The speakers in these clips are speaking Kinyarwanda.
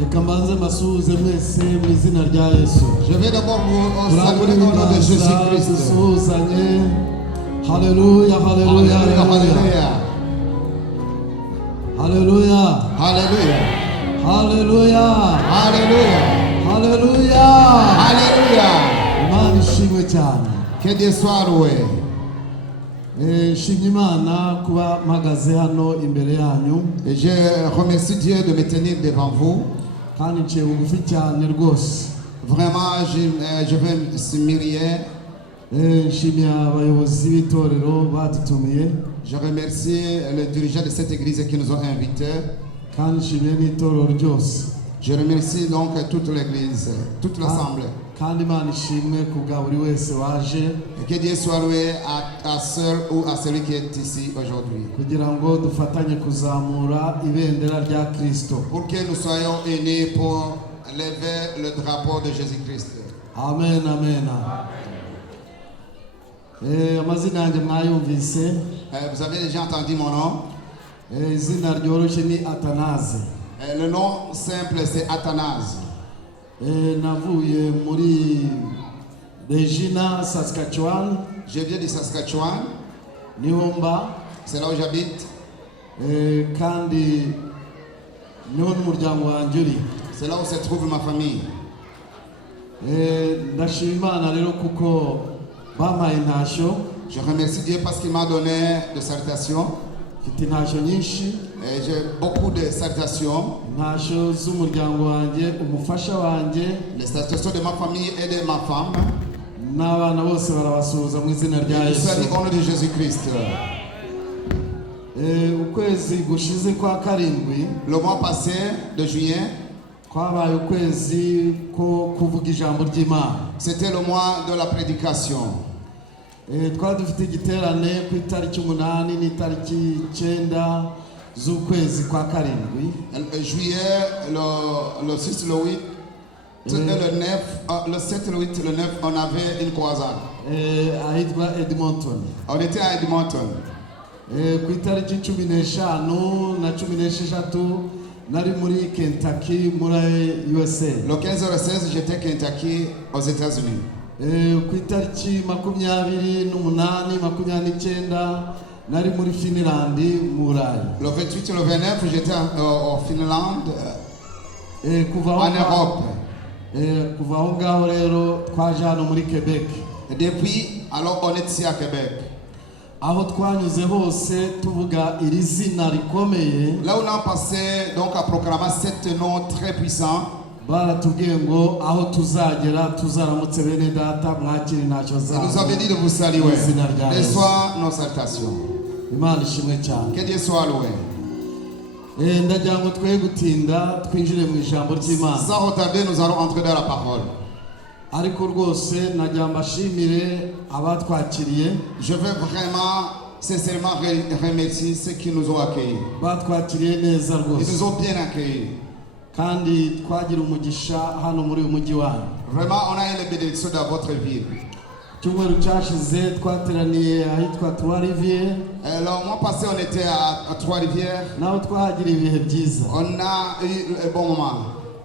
Je vais d'abord vous saluer au nom de Jésus-Christ. Alléluia, alléluia, Alléluia. alléluia, Alléluia. alléluia, Alléluia. alléluia. Alléluia. Imana ishimwe cyane. Que Dieu soit loué. Nshimye Imana kuba mpagaze hano imbere yanyu Et je remercie Dieu de me tenir devant vous. kandi nciye bugufi cyane rwose. Vraiment, je vais s'humilier. Nshimiye abayobozi b'itorero badutumiye Je remercie les dirigeants de cette église qui nous ont invités. kandi nshimiye n'itorero ryose. Je remercie donc toute l'église, toute l'assemblée. Kandi Imana ishimwe kubwa buri wese waje Et que Dieu soit loué à seul ou à celui qui est ici aujourd'hui. kugira ngo dufatanye kuzamura ibendera rya Kristo. Pour que nous soyons unis pour lever le drapeau de Jésus-Christ. Amen, amen. Amazina yanjye mwayumvise. Vous avez déjà entendu mon nom. Izina ryoroshye ni Atanaze. Le nom simple c'est Athanase. Navuye muri Regina, Saskatchewan. Je viens du Saskatchewan. Niho mba. C'est là où j'habite. Kandi niho n'umuryango wanjye uri. C'est là où se trouve ma famille. Ndashima Imana rero kuko bampaye intashyo. Je remercie Dieu parce qu'il m'a donné de salutations. Mfite intashyo nyinshi. Et j'ai beaucoup de salutations. Intashyo z'umuryango wanjye, umufasha wanjye. Les salutations de ma famille et de ma femme. N'abana bose barabasuhuza mu izina rya Je Yesu. salue au nom de Jésus-Christ. Ukwezi gushize kwa karindwi. Le mois passé de juillet. Kwabaye ukwezi ko kuvuga ijambo ry'Imana. C'était le mois de la prédication. Twari dufite igiterane ku itariki 8 n'itariki 9 z'ukwezi kwa karindwi. Juillet, le 6, le 8, le 9, le 7, le 8, le 9, on avait une croisade. Ahitwa Edmonton. On était à Edmonton. Ku itariki 15 na 16 nari muri Kentucky muri USA. Le 15 et le 16, j'étais à Kentucky aux États-Unis. Ku itariki 28, 29 nari muri Finland mu Burayi. Le 28 et le 29, j'étais au Finlande, en Europe. Kuva aho ngaho rero twaje hano muri Quebec. Et depuis, alors on est ici à Québec. Aho twanyuze hose tuvuga iri zina rikomeye. Là où on a passé donc à proclamer cet nom très puissant. Baratubwiye ngo aho tuzagera tuzaramutse bene data mwakiri ntacyo za. Nous avait dit de vous saluer. Reçois nos salutations. Imana ishimwe cyane. Que Dieu soit loué. Ndagira ngo twe gutinda twinjire mu ijambo ry'Imana. Sans retarder, nous allons entrer dans la parole. Ariko rwose nagira mbashimire abatwakiriye. Je veux vraiment sincèrement remercier ceux qui nous ont accueillis. Batwakiriye neza rwose. Ils nous ont bien accueillis. Kandi twagira umugisha hano muri uyu mujyi wanyu. Vraiment, on a eu la bénédiction dans votre ville. Cyumweru cyashize twateraniye ahitwa Trois-Rivières. Le mois passé, on était à Trois-Rivières. Naho twahagira ibihe byiza. On a eu un bon moment.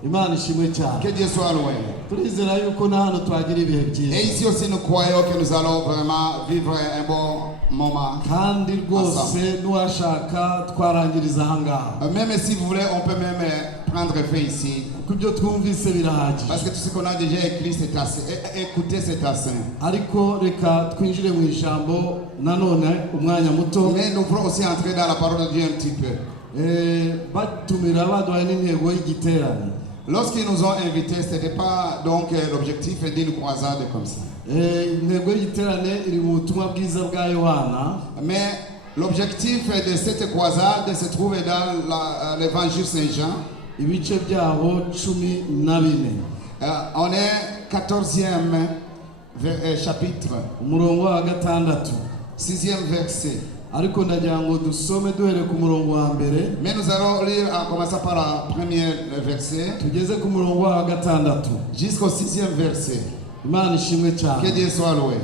Imana ishimwe cyane. Que Dieu soit loué. Turizera yuko na hano twagira ibihe byiza. Et ici aussi nous croyons que nous allons vraiment vivre un bon moment. Kandi rwose nuwashaka twarangiriza ahangaha. Même si vous voulez, on peut même prendre fait ici. Kubyo twumvise birahagije. Parce que tout ce qu'on a déjà écrit c'est assez, écouté c'est assez. Ariko reka twinjire mu ijambo nanone umwanya muto. Mais nous pourrons aussi entrer dans la parole de Dieu un petit peu. Batumira baduhaye n'intego y'igiterane. Lorsqu'ils nous ont invités, ce n'était pas donc l'objectif d'une croisade comme ça. Mais l'objectif de cette croisade se trouve dans l'évangile Saint-Jean. On est 14e chapitre. 6e verset. Ariko ndagira ngo dusome duhere ku murongo wa mbere. Mais nous allons lire en commençant par le premier verset. Tugeze ku murongo wa gatandatu. Jusqu'au 6e verset. Imana ishimwe cyane. Que Dieu soit loué.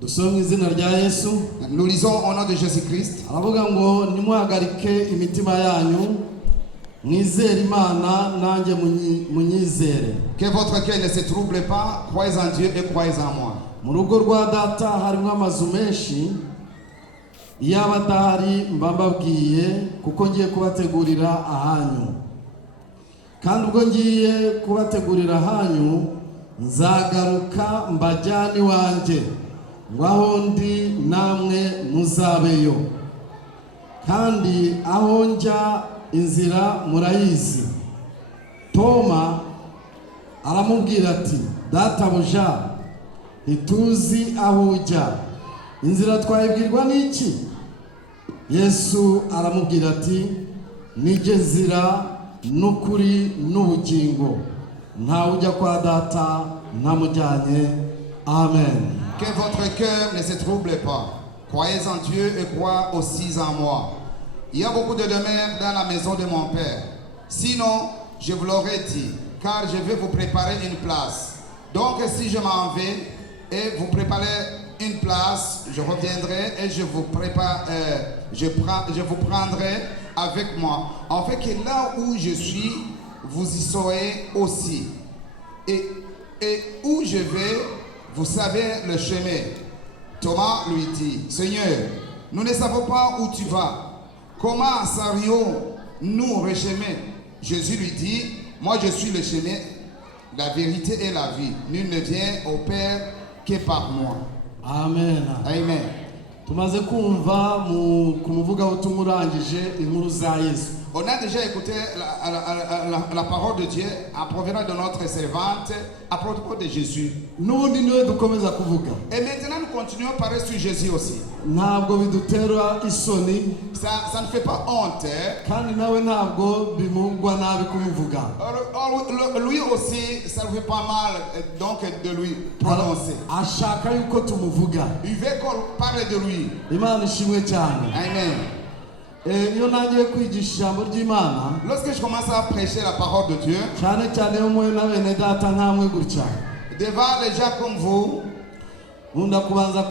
dusome mu izina rya Yesu. Nous lisons au nom de Jésus-Christ. Aravuga ngo nimuhagarike imitima yanyu mwizere Imana nanjye munyizere. Que votre cœur ne se trouble pas, croyez en Dieu et croyez en moi. Mu rugo rwa data harimo amazu menshi, iyaba adahari mba mbabwiye kuko ngiye kubategurira ahanyu. Kandi ubwo ngiye kubategurira ahanyu nzagaruka mbajyane iwanjye, ngo aho ndi namwe muzabeyo. Kandi aho njya inzira murayizi. Toma aramubwira ati, databuja, ntituzi aho ujya, inzira twayibwirwa n'iki? Yesu aramubwira ati, nijye nzira n'ukuri n'ubugingo, ntawe ujya kwa data ntamujyanye. Amen. Que votre cœur ne se trouble pas. Croyez en Dieu et croyez aussi en moi. Il y a beaucoup de demeures dans la maison de mon Père. Sinon, je vous l'aurais dit, car je vais vous préparer une place. Donc, si je m'en vais et vous préparez une place, je reviendrai et je vous prendrai avec moi. En fait, que là où je suis, vous y serez aussi. Et où je vais, vous savez le chemin. Thomas lui dit, Seigneur, nous ne savons pas où tu vas. Comment saurions-nous le chemin? Jésus lui dit, moi je suis le chemin, la vérité et la vie. Nul ne vient au Père que par moi. Amen. Amen. Tumaze kumva ku muvugabutumwa urangije inkuru za Yesu. On a déjà écouté la parole de Dieu en provenance de notre servante à propos de Jésus. N'ubundi niwe dukomeza kuvuga. Et maintenant nous continuons par sur Jésus aussi. Ntabwo bidutera isoni, Ça ne fait pas honte. kandi nawe ntabwo bimugwa nabi kumuvuga. Lui aussi, ça ne fait pas mal donc de lui prononcer. Ashaka yuko tumuvuga. Il veut qu'on parle de lui. Imana ishimwe cyane. Amen. Iyo nagiye kwigisha ijambo ry'Imana, Lorsque je commence à prêcher la parole de Dieu, cyane cyane yo mwe na bene data nkamwe gutya, devant les gens comme vous, nkunda kubanza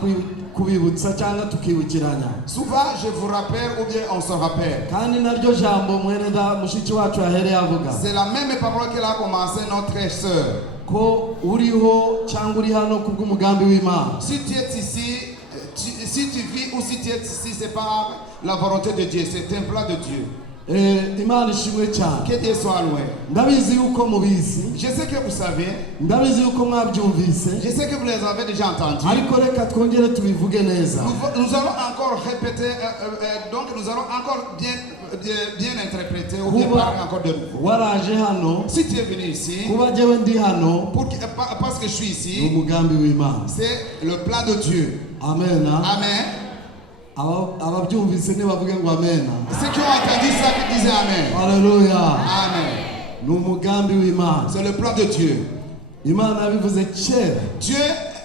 kubibutsa cyangwa tukibukiranya. souvent je vous rappelle ou bien on se rappelle. Kandi naryo jambo mwene da mushiki wacu yahereye avuga. C'est la même parole qu'elle a commencé notre sœur. Ko uriho cyangwa uri hano kubw'umugambi w'Imana. Si tu es ici, si tu vis ou si tu es ici, c'est pas la volonté de Dieu, c'est un plan de Dieu. Imana ishimwe cyane. Que Dieu soit loué. Ndabizi yuko mubizi. Je sais que vous savez. Ndabizi yuko mwabyumvise. Je sais que vous les avez déjà entendus. Ariko reka twongere tubivuge neza. Nous allons encore répéter, donc nous allons encore bien interpréter ou bien parler encore de nouveau. Waraje hano. Si tu es venu ici, kuba jewe ndi hano, parce que je suis ici, umugambi w'Imana. c'est le plan de Dieu. Amen. Amen. Ababyumvise ne bavuge ngo amen. Ceux qui ont entendu ça qui disaient amen. Alléluia. Amen. Ni umugambi w'Imana. C'est le plan de Dieu. Imana yabivuze kera. Dieu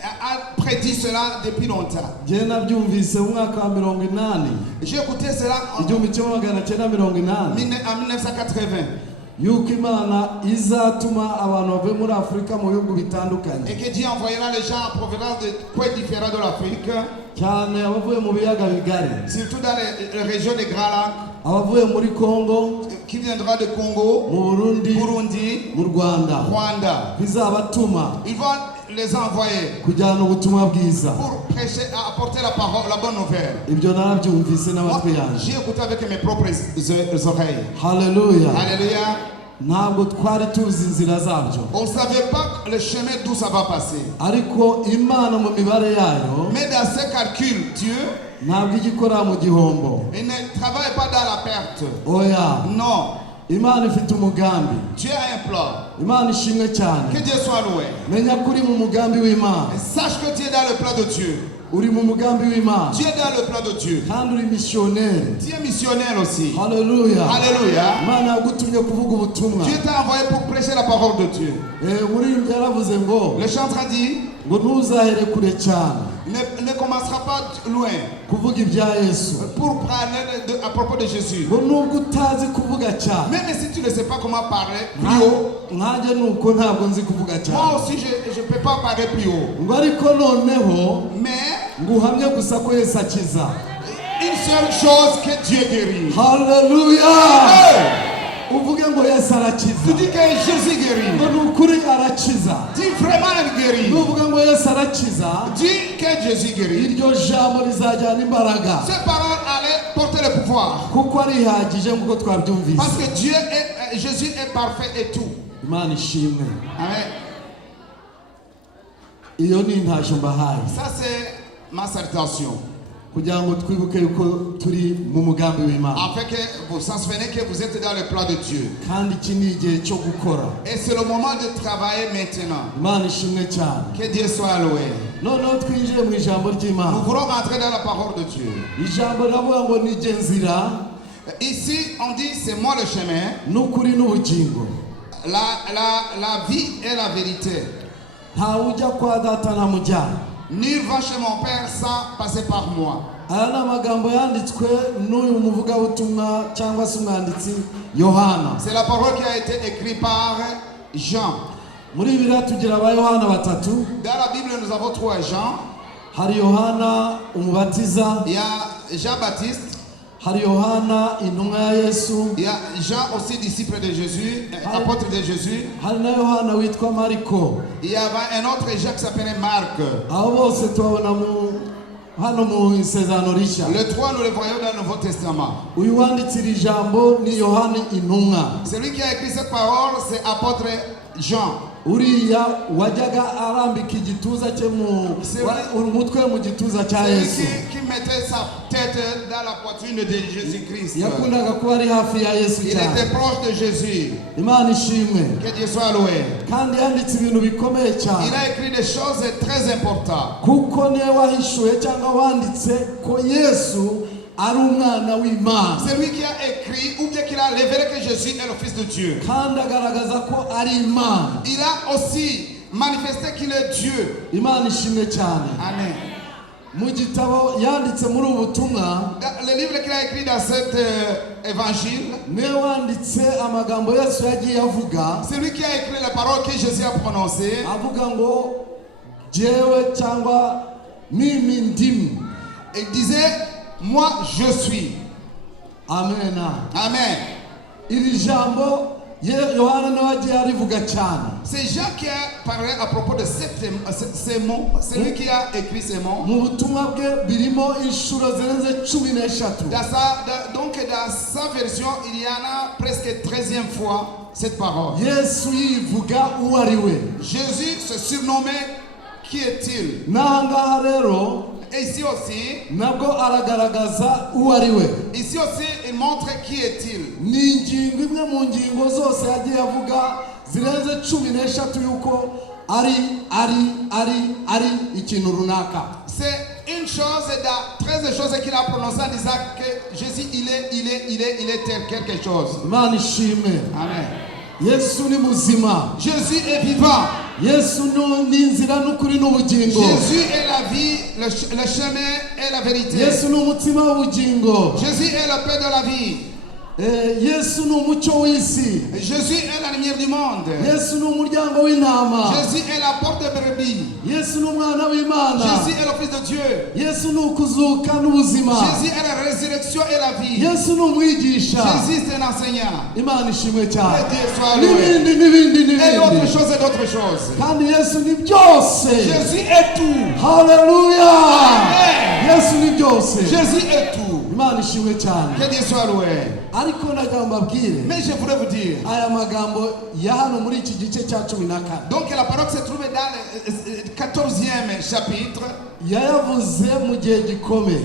a prédit cela depuis longtemps. Je nabyumvise mu mwaka wa 80. J'ai écouté cela en 1980. Yuko Imana izatuma abantu bavuye muri Afrika mu bihugu bitandukanye. Et que Dieu envoyera les gens en provenance de coins différents de l'Afrique. Cyane abavuye mu biyaga bigari. Surtout dans les régions des Grands Lacs. Abavuye muri Congo. Qui viendra de Congo. Mu Burundi. Mu Rwanda. Rwanda. Bizabatuma. Ils vont les envoyer. Kujyana ubutumwa bwiza. Pour prêcher, apporter la parole, la bonne nouvelle. Ibyo narabyumvise n'amatwi yanjye. J'ai écouté avec mes propres oreilles. Hallelujah. Alléluia. Ntabwo twari tuzi inzira zabyo. On ne savait pas le chemin d'où ça va passer. Ariko Imana mu mibare yayo, mais dans ses calculs, Dieu ntabwo igikora mu gihombo. Il ne travaille pas dans la perte. Oya. Non. Imana ifite umugambi. Dieu a un plan. Imana ishimwe cyane. Que Dieu soit loué. Menya kuri mu mugambi w'Imana. Sache que tu es dans le plan de Dieu. Uri mu mugambi w'Imana. Tu es dans le plan de Dieu. Kandi uri missionnaire. Tu es missionnaire aussi. Hallelujah. Alléluia. Imana yagutumye kuvuga ubutumwa. Dieu t'a envoyé pour prêcher la parole de Dieu. Muri yaravuze ngo. Le chanteur a dit. Ngo ntuzahere kure cyane. Ne commencera pas loin. Kuvuga ibya Yesu. Pour parler à propos de Jésus. Ngo nubwo utazi kuvuga cyane. Même si tu ne sais pas comment parler plus haut. Nanjye nuko ntabwo nzi kuvuga cyane. Moi aussi je peux pas parler plus haut. Ngo ariko noneho. Mais nguhamye gusa ko Yesu akiza. Une seule chose que Dieu guérit. Hallelujah. Uvuge ngo Yesu arakiza. Tu dis que Jésus guérit. Ngo nukuri arakiza. Dis vraiment il guérit. Nuvuge ngo Yesu arakiza. Dis que Jésus guérit. Iryo jambo rizajyana imbaraga. Ces paroles allaient porter le pouvoir. Kuko arihagije nk'uko twabyumvise. Parce que Jésus est parfait et tout. Imana ishimwe. Amen. Iyo ni intasho mbahaye. Ça c'est ma salutation. Kugira ngo twibuke yuko turi mu mugambi w'Imana. Afin que vous vous souvenez que vous êtes dans le plan de Dieu. Kandi iki ni igihe cyo gukora. Et c'est le moment de travailler maintenant. Imana ishimwe cyane. Que Dieu soit loué. Noneho twinjiye mu ijambo ry'Imana. Nous voulons entrer dans la parole de Dieu. Ijambo ravuga ngo ni jye nzira. Ici on dit c'est moi le chemin. N'ukuri n'ubugingo. La vie et la vérité. Ntawe ujya kwa data ntamujyana. Nul va chez mon père sans passer par moi. Aya ni amagambo yanditswe n'uyu muvugabutumwa cyangwa se umwanditsi Yohana. C'est la parole qui a été écrite par Jean. Muri Bibiliya tugira aba Yohana batatu. Dans la Bible nous avons 3 Jean. Hari Yohana umubatiza. Il y a Jean-Baptiste. Hari Yohana intumwa ya Yesu. Il y a Jean aussi disciple de Jésus, apôtre de Jésus. Hari na Yohana witwa Mariko. Il y avait un autre Jean qui s'appelait Marc. Abo bose tubabona hano mu isezerano rishya. Les 3 nous les voyons dans le Nouveau Testament. Uyu wanditse iri jambo ni Yohana intumwa. Celui qui a écrit cette parole c'est apôtre Jean. Uriya wajyaga arambika igituza cye umutwe mu gituza cya Yesu. Qui mettait sa tête dans la poitrine de Jésus-Christ. Yakundaga kuba ari hafi ya Yesu Il cyane. était proche de Jésus. Imana ishimwe. Que Dieu soit loué. Kandi yanditse ibintu bikomeye cyane. Il a écrit des choses très importantes. Kuko niwe wahishuye cyangwa wanditse ko Yesu ari umwana w'Imana. C'est lui qui a écrit ou bien qui a révélé que Jésus est le Fils de Dieu. Kandi agaragaza ko ari Imana. Il a aussi manifesté qu'il est Dieu. Imana ishimwe cyane. Amen. Mu gitabo yanditse muri ubu butumwa, Le livre qu'il a écrit dans cet évangile, niwe wanditse amagambo Yesu yagiye avuga. c'est lui qui a écrit les paroles que Jésus a prononcées. Avuga ngo jewe cyangwa mimi ndimi. Il disait moi je suis. Amen. Amen. Iri jambo Yohana niwe wagiye arivuga cyane. C'est Jean qui a parlé à propos de ces mots. C'est lui qui a écrit ces mots. Mu butumwa bwe birimo inshuro zirenze 13. Donc dans sa version, il y en a presque 13e fois cette parole. Yesu yivuga uwo ari we. Jésus se surnommait qui est-il? N'ahangaha rero Et ici aussi, nabwo aragaragaza uwo ari we. ici aussi, il montre qui est-il. Ni ingingo imwe mu ngingo zose yagiye avuga zirenze 13 yuko ari ikintu runaka. C'est une chose dans 13 choses qu'il a prononcées en disant que Jésus, il est tel quelque chose. Imana ishimwe. Amen. Yesu ni muzima. Jésus est vivant. Yesu ni inzira n'ukuri n'ubugingo. Jésus est la vie, le chemin et la vérité. Yesu ni umutima w'ubugingo. Jésus est le paix de la vie. Yesu ni umucyo w'isi. Jésus est la lumière du monde. Yesu ni umuryango w'intama. Jésus est la porte de brebis. Yesu ni umwana w'Imana. Jésus est le Fils de Dieu. Yesu ni ukuzuka n'ubuzima. Jésus est la résurrection et la vie. Yesu ni umwigisha. Jésus est un enseignant. Imana ishimwe cyane. Que Dieu soit loué. N'ibindi. Et d'autres choses et d'autres choses. Kandi Yesu ni byose. Jésus est tout. Haleluya. Amen. Yesu ni byose. Jésus est tout. Imana ishimwe cyane. Que Dieu soit loué. Ariko nagamba mbabwire. Mais je voudrais vous dire. Aya magambo ya hano muri iki gice cya 14. Donc la parole se trouve dans le 14e chapitre. Yayavuze mu gihe gikomeye.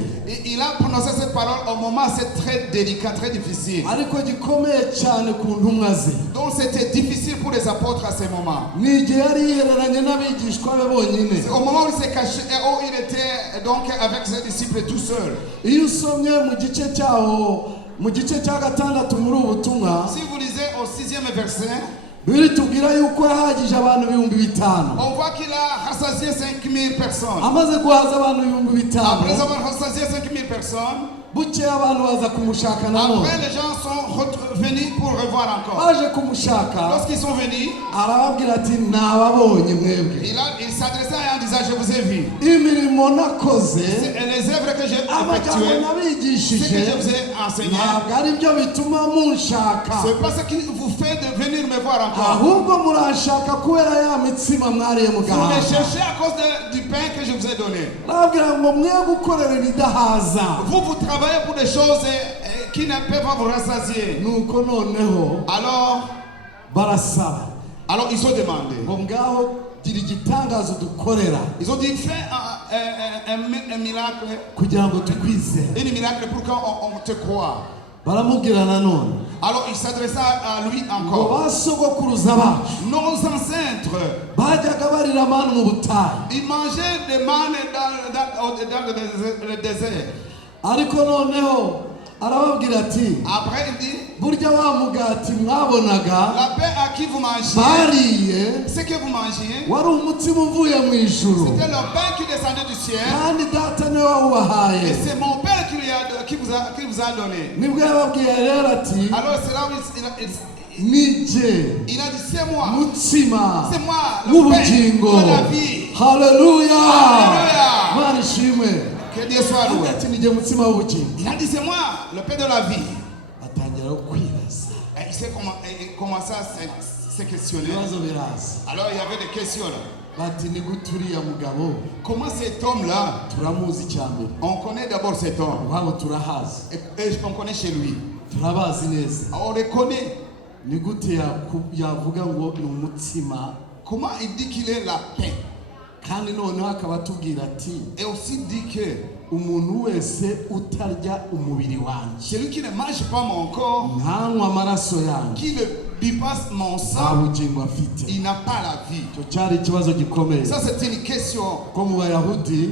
Il a prononcé cette parole au moment c'est très délicat, très difficile. Ariko gikomeye cyane ku ntumwa ze. Donc c'était difficile pour les apôtres à ce moment. Ni igihe yari yihereranye n'abigishwa be bonyine. Au moment où il s'est caché, où il était donc avec ses disciples tout seul. Iyo usomye mu gice cyaho mu gice cya 6 muri ubu butumwa, Si vous lisez au 6e verset, biri tubwira yuko yahagije abantu 5,000. on voit qu'il a rassasié 5000 personnes. Amaze guhaza abantu 5,000. Après avoir rassasié 5000 personnes, bukeye abantu baza kumushaka nanone. Après, les gens sont venus pour revoir encore. Baje kumushaka, Lorsqu'ils sont venus, arababwira ati nababonye mwebwe. il s'adressait à eux en disant, je vous ai vu. Imirimo nakoze, Les œuvres que j'ai amagambo effectuées, ce que nabigishije, je vous ai enseigné, ntabwo ari byo bituma munshaka, c'est pas ce qui vous fait de venir me voir encore. ahubwo muranshaka kubera ya mitsima mwariye Vous me mugahaga. cherchez à cause du pain que je vous ai donné. Arababwira ngo mwe gukorera ibidahaza. Vous travaillez pour des choses qui ne peuvent pas vous rassasier. Nuko noneho barasaba, Alors ils ont demandé. ngo ngaho gira igitangazo dukorera Ils ont dit, fais un miracle, kugira ngo tukwizere. un miracle pour qu'on te croie. Baramubwira nanone Alors il s'adressa à lui ngo encore. basogokuruza bacu Nos ancêtres, bajyaga barira manu mu butayu, ils mangeaient des mannes dans le désert. ariko noneho arababwira ati Après il dit, burya wa mugati mwabonaga la paix à qui vous mangez, bariye ce que vous mangez, wari umutsima uvuye mu ijuru, c'était le pain qui descendait du ciel. kandi data niwe wawubahaye. Et c'est mon père qui vous a donné. Nibwo yababwiye rero ati Alors c'est là où nije il a dit, c'est moi. mutsima C'est moi, le w'ubugingo. pain de la vie. Haleluya, Haleluya. Mana ishimwe. Que Dieu soit loué. Ati nije mutsima w'ubugingo. Il a dit, c'est moi, le pain de la vie. Batangira kwibaza, Et il s'est commencé à se questionner. ibibazo biraza. Alors il y avait des questions là. Bati ni gute uriya mugabo Comment cet homme-là, turamuzi cyane, on connaît d'abord cet homme. wabo turahazi, Et on connaît chez lui. turabazi neza. On le connaît. Ni gute yavuga ngo ni umutsima, Comment il dit qu'il est la paix. kandi noneho akaba atubwira ati Et aussi dit que umuntu wese utarya umubiri wanjye, celui qui ne mange pas mon corps, ntanywa amaraso yanjye, qui ne bipasse mon nta sang, bugingo afite. il n'a pas la vie. Icyo cyari ikibazo gikomeye Ça c'est une question. ko mu bayahudi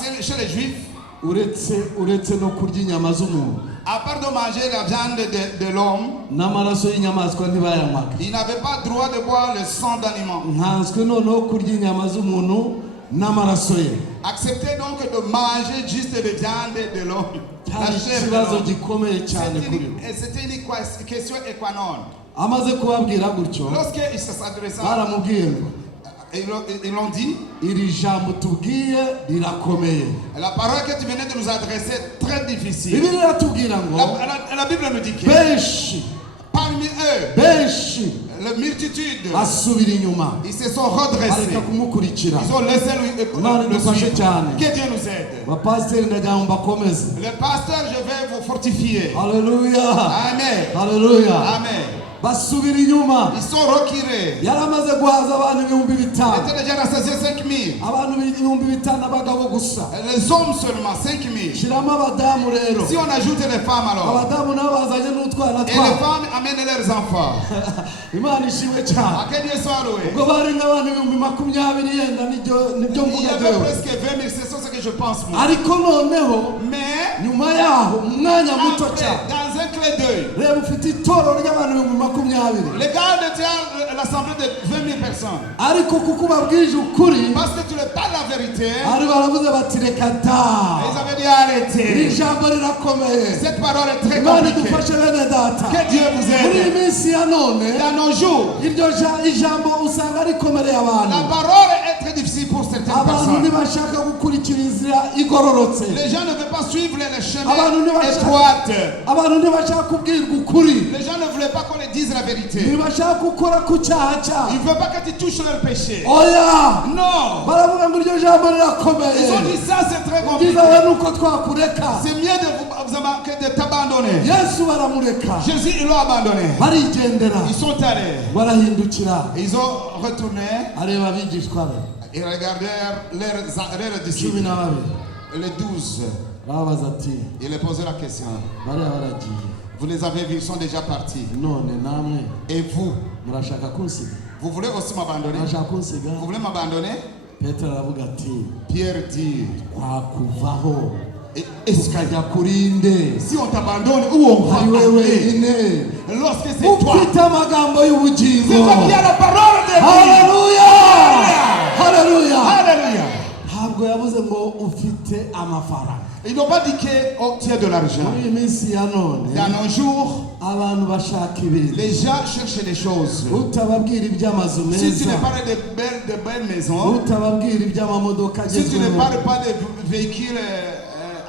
C'est chez les juifs, uretse no kurya inyama z'umuntu à part de manger la viande de l'homme, n'amaraso y'inyamaswa ntibayanywaga. il n'avait pas le droit de boire le sang d'animal. nkanswe noneho kurya inyama z'umuntu n'amaraso ye. Acceptez donc de manger juste de viande de l'homme. La cyari chair de ikibazo l'homme. gikomeye cyane kuri we. C'était une question équanone. Amaze kubabwira gutyo, Lorsqu'il s'adressa, baramubwiye ngo ils l'ont dit, iri jambo tubwiye rirakomeye. la parole que tu venais de nous adresser est très difficile. Bibiliya iratubwira ngo La Bible nous dit que benshi parmi eux, la multitude, basubira inyuma, ils se sont redressés. bareka kumukurikira. Ils ont laissé Imana le idufashe suivre. cyane. Que Dieu nous aide. Bapasiteri ndagira ngo mbakomeze. Le pasteur, je vais vous fortifier. Haleluya, Amen. haleluya. Amen. Basubira inyuma, Ils sont retirés. yaramaze guhaza abantu ibihumbi Ils bitanu, étaient déjà rassasiés 5000. abantu ibihumbi bitanu abagabo gusa. Les hommes seulement 5000. Shiramo abadamu rero, Si on ajoute les femmes alors, abadamu nabo bazanye n'utwana et les twabo. femmes amènent leurs enfants. Imana ishimwe cyane. Que Dieu soit loué. ubwo bari nk'abantu ibihumbi makumyabiri yenda nibyo Il y mvuga avait jewe. presque 20 000, c'est ce que je pense moi. Ariko noneho Mais, nyuma yaho mu mwanya muto après, cyane, dans un clin d'œil, reba ufite itorero ry'abantu ibihumbi makumyabiri, les gars de l'assemblée de 20 000 personnes. ariko kuko ubabwije ukuri, Parce que tu ne parles la vérité, ari baravuze bati reka da, ils avaient dit iri arrêtez. jambo rirakomeye. Cette parole est très Imana compliquée. idufashe bene data. Que Dieu vous muri iyi aide. minsi ya none Dans nos jours, ijambo usanga rikomereye la abantu. parole est très difficile pour certaines Abantu personnes. ntibashaka gukurikira inzira igororotse, Les gens ne veulent pas suivre les chemins abantu étroits. abantu ntibashaka kubwirwa ukuri, Les gens ne voulaient pas qu'on les dise la vérité. ntibashaka gukora ku cyaha Ils cyabo. ne veulent pas que tu touches leur péché. Oya, Non. baravuga ngo iryo jambo Ils ont rirakomeye, dit ça, c'est très compliqué. byiza we nuko twakureka. C'est mieux que de t'abandonner. Yesu baramureka, Jésus, ils l'ont abandonné. barigendera, Ils sont allés. barahindukira, Ils ont retourné areba abigishwa be et regardèrent leurs 12 disciples. na babiri, Les 12. arababaza ati Il leur posait la question. bariya baragiye, Vous les avez vus, ils sont déjà partis. none namwe Et vous, murashaka kunsiga, vous voulez aussi m'abandonner? murashaka kunsiga? Vous voulez m'abandonner? Petero aravuga ati Pierre dit, twakuvaho est-ce que tukajya kuri nde, si on t'abandonne, où on va ari we aller? wenyine Lorsque c'est toi, ufite amagambo y'ubugingo. c'est toi qui as la parole de Dieu. Haleluya, haleluya. Alléluia. Ntabwo ntabwo yavuze ngo ufite amafaranga. Ils n'ont pas dit qu'on tient de l'argent. Muri iyi minsi ya none Dans nos jours, abantu bashaka ibintu. les gens cherchent des choses. Utababwira iby'amazu Si tu meza, ne parles de belles maisons, utababwira iby'amamodoka si tu ne agezweho, parles pas de véhicules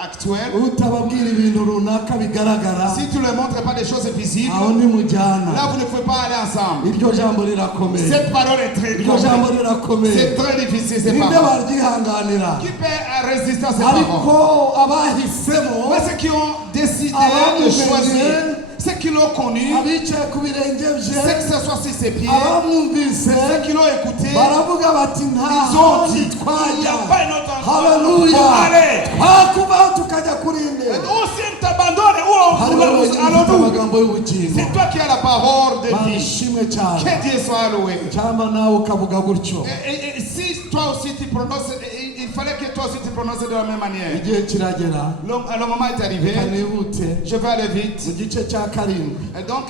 actuels, utababwira ibintu runaka bigaragara, si tu ne montres pas des choses visibles, aho nimujyana. là vous ne pouvez pas aller ensemble. Iryo jambo rirakomeye. Cette parole est très Iryo jambo compliquée. rirakomeye. C'est très difficile ces Ninde paroles. baryihanganira? Qui peut résister à ces paroles? Ariko abahisemo, Mais ceux qui ont décidé Abamumenye, de choisir, ceux qui l'ont connu, abicaye ku birenge ceux bye, qui s'assoient sur ses pieds, abamwumvise, ceux qui l'ont écouté, baravuga bati ils nta ont handi dit, il n'y twajya. a pas une autre endroit Haleluya. pour aller. Twakubaho tukajya kuri Et nde? Ou si t'abandonnes, où Hariho wenyine ufite allons-nous? amagambo y'ubugingo. C'est toi qui as la parole de Mana vie. ishimwe cyane. Que Dieu soit loué. Cyangwa nawe ukavuga gutyo. Et si toi aussi tu prononces, il fallait que toi aussi tu prononces de la même manière. Igihe kiragera, Le moment est arrivé. kanibute Je vais aller vite. mu gice cya karindwi. Et donc,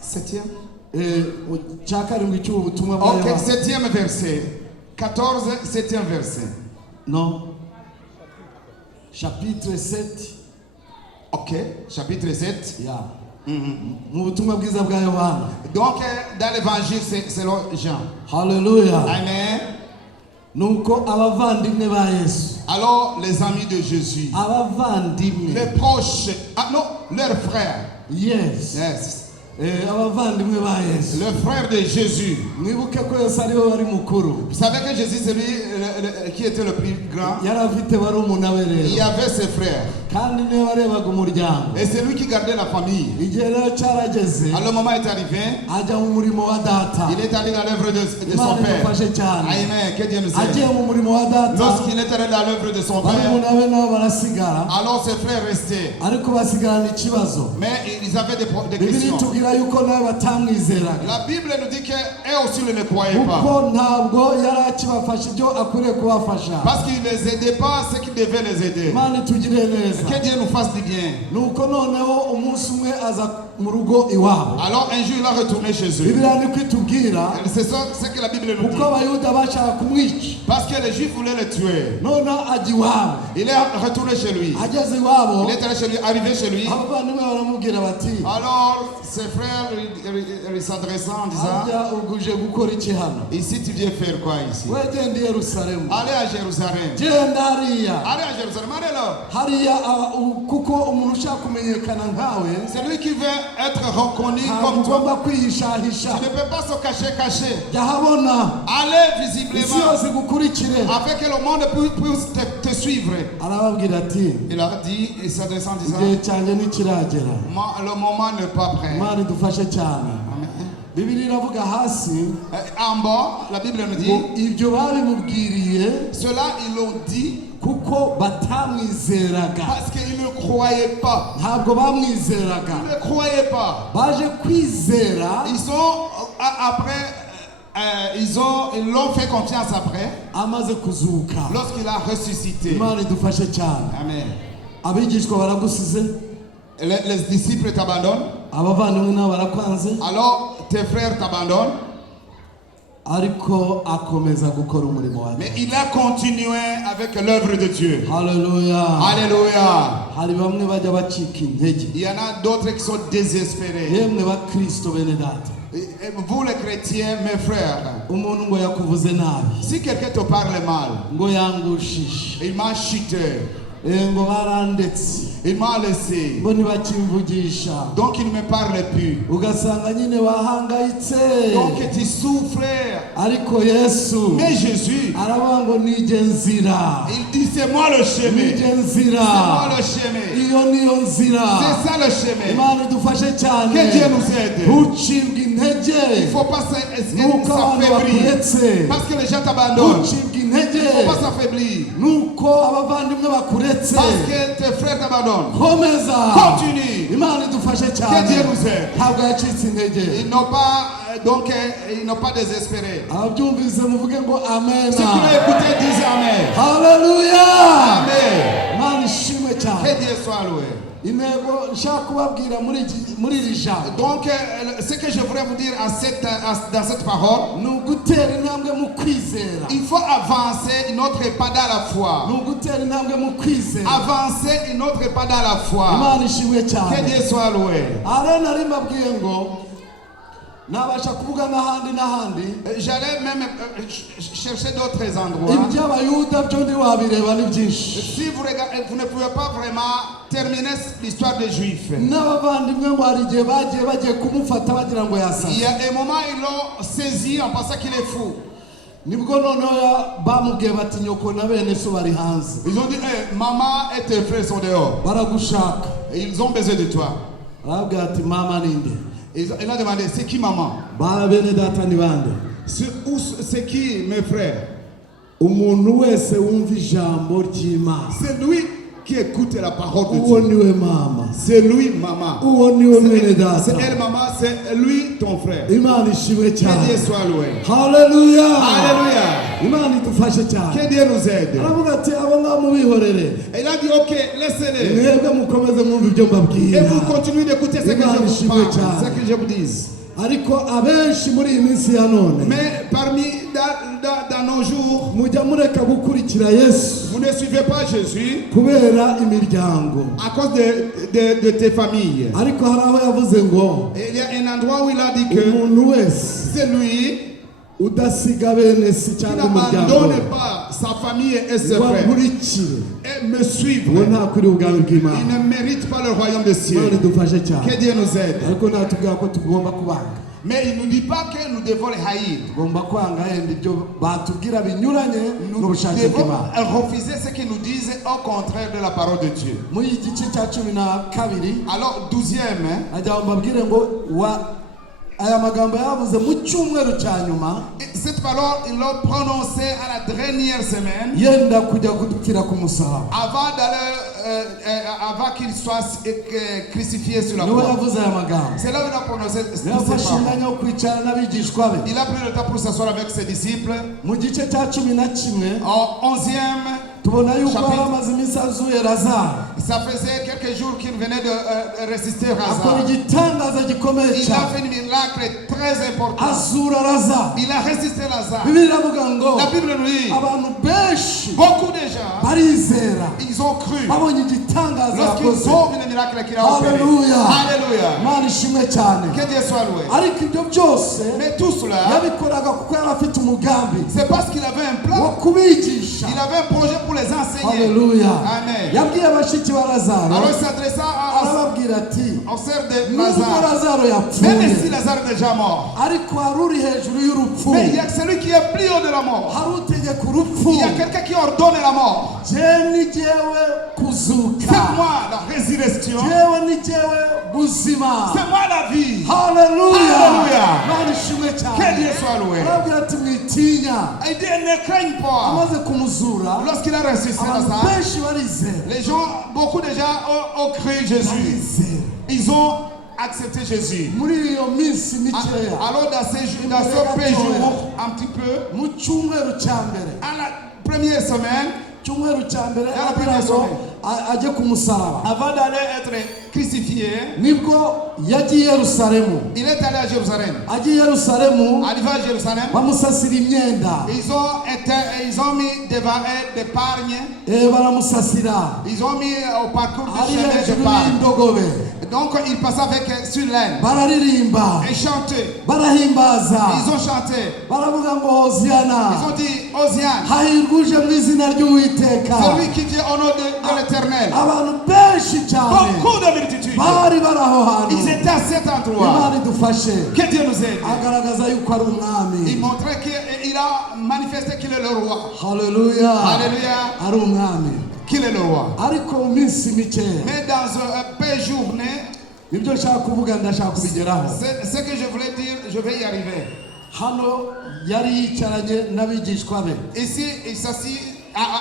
septième. Cya karindwi cy'ubu butumwa bwa Ok, Yohana. septième verset. 14, septième verset. Non. Chapitre 7. Ok, chapitre 7. Ya. Mu butumwa bwiza bwa Yohana. Donc, dans l'évangile, c'est selon Jean. Haleluya. Amen. Nuko abavandimwe ba Yesu. Alors, les amis de Jésus, Abavandimwe. les proches, ah non, leurs frères. Yes. Yes. Abavandimwe ba Yesu. Le frère de Jésus. Mwibuke ko Yesu ariwe wari mukuru. Vous savez que Jésus, c'est lui qui était le plus grand. Yari afite barumuna be Il y rero. avait ses frères. Kandi niwe warebaga umuryango. Et c'est lui qui gardait la famille. Igihe rero cyarageze, Alors, le moment est arrivé. ajya mu murimo wa data. Il est allé dans l'œuvre de son Imana père. imufashe cyane. Amen. Que Dieu nous Agiye aide. mu murimo wa data. Lorsqu'il est allé dans l'œuvre de son père, barumuna be nabo barasigara. alors ses frères restaient. Ariko basigarana ikibazo. Mais ils avaient des Bibiri questions. tubwira yuko nawe batamwizeraga. La Bible nous dit qu'eux aussi ne le croyaient pas. Kuko ntabwo yari akibafasha ibyo akwiriye kubafasha. Parce qu'il ne les aidait pas ce qu'il devait les aider. Imana itugire neza. Que Dieu nous fasse du bien. Nuko noneho umunsi umwe aza mu rugo iwabo. Alors un jour il a retourné chez eux. Bibiliya ni kwitubwira C'est ça ce que la Bible nous dit. kuko abayuda bashaka kumwica. Parce que les Juifs voulaient le tuer. Noneho ajya iwabo. Il est retourné chez lui. Ageze iwabo, Il est allé chez lui, arrivé chez lui. abavandimwe baramubwira bati, Alors ses frères lui s'adressant en disant, harya uguje gukora iki hano? ici tu viens faire quoi ici? We genda i Yerusalemu. Allez à Jérusalem. Genda hariya. Allez à Jérusalem. Allez là. Hariya kuko umuntu ushaka kumenyekana nkawe Celui qui veut être reconnu ntabwo comme toi, ugomba kwihishahisha. tu ne peux pas se cacher. Jya habona, Allez isi visiblement yose igukurikire. afin que le monde puisse te suivre. Arababwira ati, Il a dit, et s'adressant en disant, igihe cyanjye ntikiragera. le moment n'est pas prêt. Imana idufashe cyane. Amen. Bibiri iravuga hasi En bas, la Bible nous ngo dit, ibyo babimubwiriye cela ils l'ont dit kuko batamwizeraga. parce qu'ils ne croyaient pas. Ntabwo bamwizeraga. Ils ne croyaient pas. Baje kwizera Ils sont après, ils l'ont fait confiance après, amaze kuzuka. lorsqu'il a ressuscité. Imana idufashe cyane. Amen. Abigishwa baragusize, Les disciples t'abandonnent, abavandimwe nabo barakwanze, alors tes frères t'abandonnent, ariko akomeza gukora umurimo wa mais il a continué avec l'œuvre de Dieu. Haleluya. Alléluia. Hari bamwe bajya bacika intege. Il y en a d'autres qui sont désespérés. Yemwe bakristo bene data, Et vous les chrétiens, mes frères, umuntu ngo yakuvuze nabi, si quelqu'un te parle mal, ngo yangushije, il m'a chuté, ngo barandetse, il m'a laissé, ngo ntibakimvugisha, donc il ne me parle plus. ugasanga nyine wahangayitse. Donc tu souffres. Ariko Yesu Mais Jésus, aravuga ngo nijye nzira, il dit c'est moi le chemin. nijye C'est nzira, moi le chemin. iyo niyo nzira. C'est ça le chemin. Imana idufashe cyane. Que Dieu nous aide. Ntucibwe Il ne intege faut pas nuko abantu s'affaiblir. bakuretse. Parce que les gens t'abandonnent. Ntucibwe Il ne intege faut pas s'affaiblir. nuko abavandimwe bakuretse. Parce que tes frères t'abandonnent. Komeza. Continue. Imana idufashe Que cyane. Dieu nous aide. Ntabwo yacitse intege. Ils n'ont pas, donc, ils n'ont pas désespéré. ababyumvise muvuge ngo amen. Ceux qui l'ont écouté disent Amen. Haleluya. Amen. Imana ishimwe cyane. Que Dieu soit loué. intego nshaka kubabwira muri iri jambo. Donc, ce que je voudrais vous dire dans cette parole, ni ugutera intambwe mu kwizera. il faut avancer notre pas dans la foi. ni ugutera intambwe mu kwizera. Avancer notre pas dans la foi. Imana ishimwe cyane. Que Dieu soit loué. Arena nari mbabwiye ngo nabasha kuvuga n'ahandi. J'allais même chercher d'autres endroits. Iby'abayuda byo ndi wabireba ni byinshi. Si vous regardez, vous ne pouvez pas vraiment terminer l'histoire des Juifs. N'abavandimwe ngo hari igihe bagiye kumufata bagira ngo yasaze. Il y a un moment ils l'ont saisi en pensant qu'il est fou. Nibwo noneho bamubwiye bati nyoko na bene so bari hanze. Ils ont dit maman et tes frères sont dehors. Baragushaka. Ils ont besoin de toi. Arabwira ati mama ninde. Ils ont demandé c'est qui maman? Bene data ni bande. C'est qui mes frères? Umuntu wese wumva ijambo ry'Imana. C'est lui qui écoute la parole de Uwo Dieu. niwe mama. C'est lui maman. Uwo niwe mwene data. C'est elle maman, c'est lui ton frère. Imana ishimwe Que cyane. Dieu soit loué. Haleluya. Alléluia. Imana idufashe cyane. Que Dieu nous aide. Aravuga ati abo ngabihorere. Et il a dit ok, laissez-les. Mwebwe mukomeze mwumva ibyo Et mbabwira. vous continuez d'écouter ce que je vous parle, ce que je vous dis. Ariko abenshi muri iyi minsi ya none. Mais parmi dans nos jours, mujya mureka gukurikira Yesu. Vous ne suivez pas Jésus kubera imiryango. À cause de tes familles. Ariko hari aho yavuze ngo. Et il y a un endroit où il a dit que umuntu wese c'est lui udasiga bene si cyangwa umuryango. Qui n'abandonne pas sa famille et ses frères. Et me suivre. Uwo ntakwiriye ubwami bw'Imana. Il ne mérite pas le royaume des cieux. Imana idufashe cyane. Que Dieu nous aide. Ariko natubwira ko tugomba kubanga. Mais il ne nous dit pas que nous devons les haïr. Tugomba kwanga yenda ibyo batubwira binyuranye n'ubushake bw'Imana. Nous devons bw'Imana. refuser ce qu'ils nous disent au contraire de la parole de Dieu. Muri igice cya 12. Alors 12e. Ajya mbabwire ngo aya magambo yavuze mu cyumweru cya nyuma. Cette parole ils l'ont prononcée à la dernière semaine. Yenda kujya kudupfira ku musaraba. Avant qu'il soit crucifié sur la croix. C'est là où il a prononcé ces paroles. Il a pris le temps pour s'asseoir avec ses disciples. Mu gice cya 11. En 11e. Ça faisait quelques jours qu'il venait de résister Lazare. Il a fait un miracle très important. Il a résisté Lazare. La Bible nous dit beaucoup de gens ils ont cru lorsqu'ils ont vu le miracle qu'il a opéré. Alléluia. Que Dieu soit loué. Mais tout cela, c'est parce qu'il avait un plan. Il avait un projet pour les enseigner. Alléluia. Amen. Alors il s'adressa au sœur de Lazare. Même si Lazare n'est déjà mort. Mais il y a celui qui est plus haut de la mort. Il y a quelqu'un qui ordonne la mort. C'est moi la résurrection. C'est moi la vie. Alléluia. Que Dieu soit loué. Il dit ne craigne pas. Lorsqu'il a ressuscité Lazare, les gens, beaucoup de gens ont cru Jésus. Ils ont accepté Jésus. Alors dans ce jour, un petit peu, à la première semaine, avant d'aller être crucifié, il est allé à Jérusalem. Arrivé à Jérusalem, ils ont mis devant elle des pargnes. Ils ont mis au parcours du chemin des pargnes. Donc il passait avec sur l'aine. Et chantaient. Ils ont chanté. Ils ont dit Hosiane. Celui qui vient au nom de l'Éternel. Beaucoup de multitudes. Ils étaient à cet endroit. Que Dieu nous aide. Il montrait qu'il a manifesté qu'il est le roi. Alléluia. Alléluia. Qu'il est le roi. Mais dans un peu journée, ce que je voulais dire, je vais y arriver. Ici,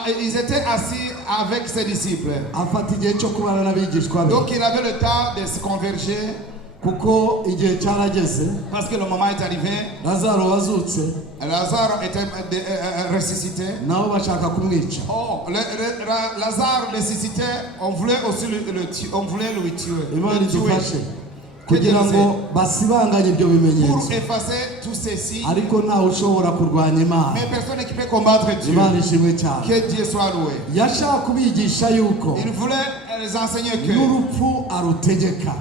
ils étaient assis avec ses disciples. Donc il avait le temps de se converger. kuko igihe cyarageze parce que le moment est arrivé. Lazaro wazutse Lazare était ressuscité. nabo bashaka kumwica. Oh, Lazare ressuscité, on voulait aussi on voulait le tuer. Imana idufashe kugira ngo basibanganye ibyo Pour bimenyetso, effacer tout ceci. ariko ntawe ushobora kurwanya Imana. Mais personne qui peut combattre Dieu. Imana ishimwe cyane. Que Dieu soit loué. Yashaka kubigisha yuko Il voulait les enseigner que n'urupfu arutegeka.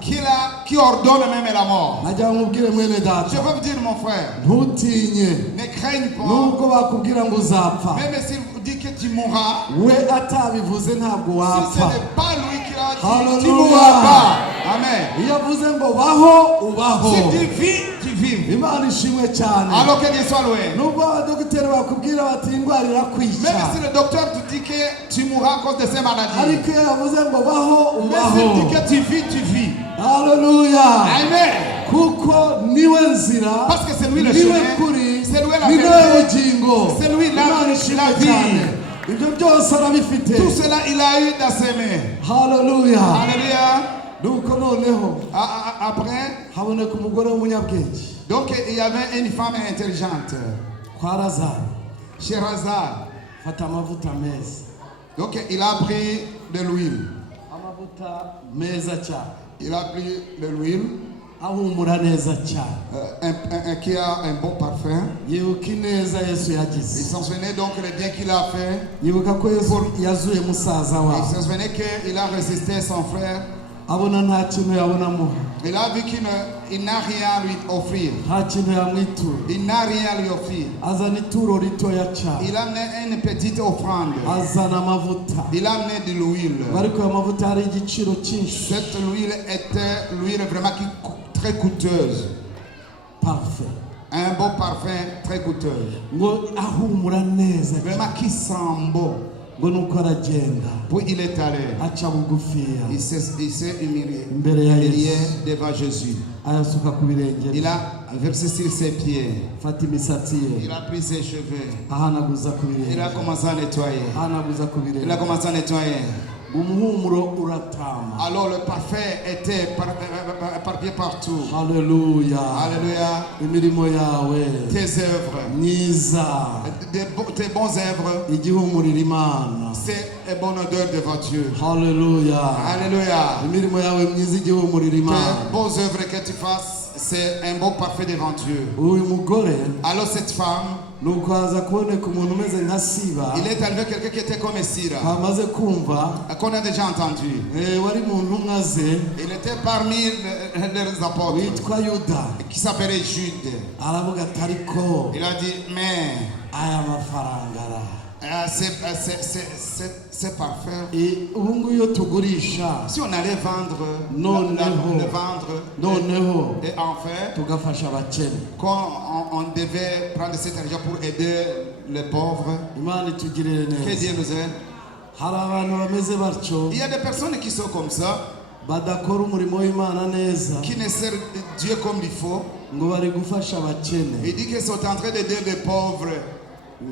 qui ordonne même la mort. Najya nkubwire mwene Je data, veux vous dire, mon frère, ntutinye ne craigne pas. nubwo bakubwira ngo uzapfa, Même s'il vous dit que tu mourras, we atabivuze ntabwo si ce wapfa. n'est pas lui qui l'a dit, tu Hallelujah. ne mourras pas. Amen. Iyo avuze ngo baho ubaho. Si tu vis, tu vis. Imana ishimwe cyane. Alors que Dieu soit loué. Nubwo abadogiteri bakubwira bati indwara irakwica, Même si le docteur te dit que tu mourras à cause de ces maladies, ariko iyo yavuze ngo baho mais s'il dit ubaho. que tu vis, tu vis. Haleluya. Amen. Kuko niwe nzira, Parce que c'est lui le niwe chemin, kuri, c'est lui la niwe vérité, bugingo. c'est lui Imana la ishimwe vie. cyane. Ibyo byose arabifite. Tout cela, il a eu dans ses mains. Haleluya. Alléluia. Nuko noneho Après, haboneka umugore w'umunyabwenge donc il y avait une femme intelligente, kwa Lazaro, chez Lazare. fata amavuta meza, Donc il a pris de l'huile. amavuta meza cyane, Il a pris de l'huile ahumura neza cyane, qui a un bon parfum. yibuka ineza Yesu Il yagize, s'en souvenait donc le bien qu'il a fait. yibuka ko Yesu yazuye musaza Il wawe, se souvenait qu'il a résisté son frère. abona nta kintu yabona amuha, Il a vu qu'il n'a rien à lui offrir. nta kintu yamwitura, Il n'a rien à lui offrir. azana ituro ritoya cyane, Il a amené une petite offrande. azana amavuta, Il a amené de l'huile. ariko ayo mavuta hari igiciro cyinshi, Cette huile était l'huile vraiment très coûteuse. parfait, Un bon parfum très coûteux. ngo ahumura neza cyane, Vraiment qui sent bon. ngo nuko aragenda Puis il est allé. aca bugufiya Il s'est humilié imbere ya humilié Yesu, devant Jésus. ayasuka ku birenge bye, Il a versé sur ses pieds. afata imisatsi ye, Il a pris ses cheveux. ahanaguza ku Il a birenge, commencé à nettoyer. ahanaguza ku Il a birenge, commencé à nettoyer. umuhumuro uratama. Alors le parfum était éparpillé partout. Haleluya. Alléluia. Imirimo yawe Tes œuvres, myiza tes bonnes œuvres, igihumurira Imana. c'est une bonne odeur devant Dieu. Haleluya. Alléluia. Imirimo yawe myiza igihumurira Imana. Tes bonnes œuvres que tu fasses, c'est un bon parfait devant Dieu. Uyu mugore Alors cette femme, nuko haza kuboneka umuntu umeze nka Siba, il est arrivé quelqu'un qui était comme Sira, twamaze kumva, qu'on a déjà entendu. wari mu ntumwa ze Il était parmi les apôtres, witwa Yuda. qui s'appelait Jude. Aravuga ati ariko Il a dit, mais aya mafaranga ara, ces parfums, ubu ngubu iyo tugurisha si on allait vendre, noneho le vendre, noneho et en fait, tugafasha abakene, quand on devait prendre cet argent pour aider les pauvres, Imana itugirire que neza. Dieu nous aide. Hari abantu bameze batyo Il y a des personnes qui sont comme ça, badakora umurimo w'Imana neza, qui ne servent Dieu comme il faut. ngo bari gufasha abakene. Il dit qu'ils sont en train d'aider les pauvres.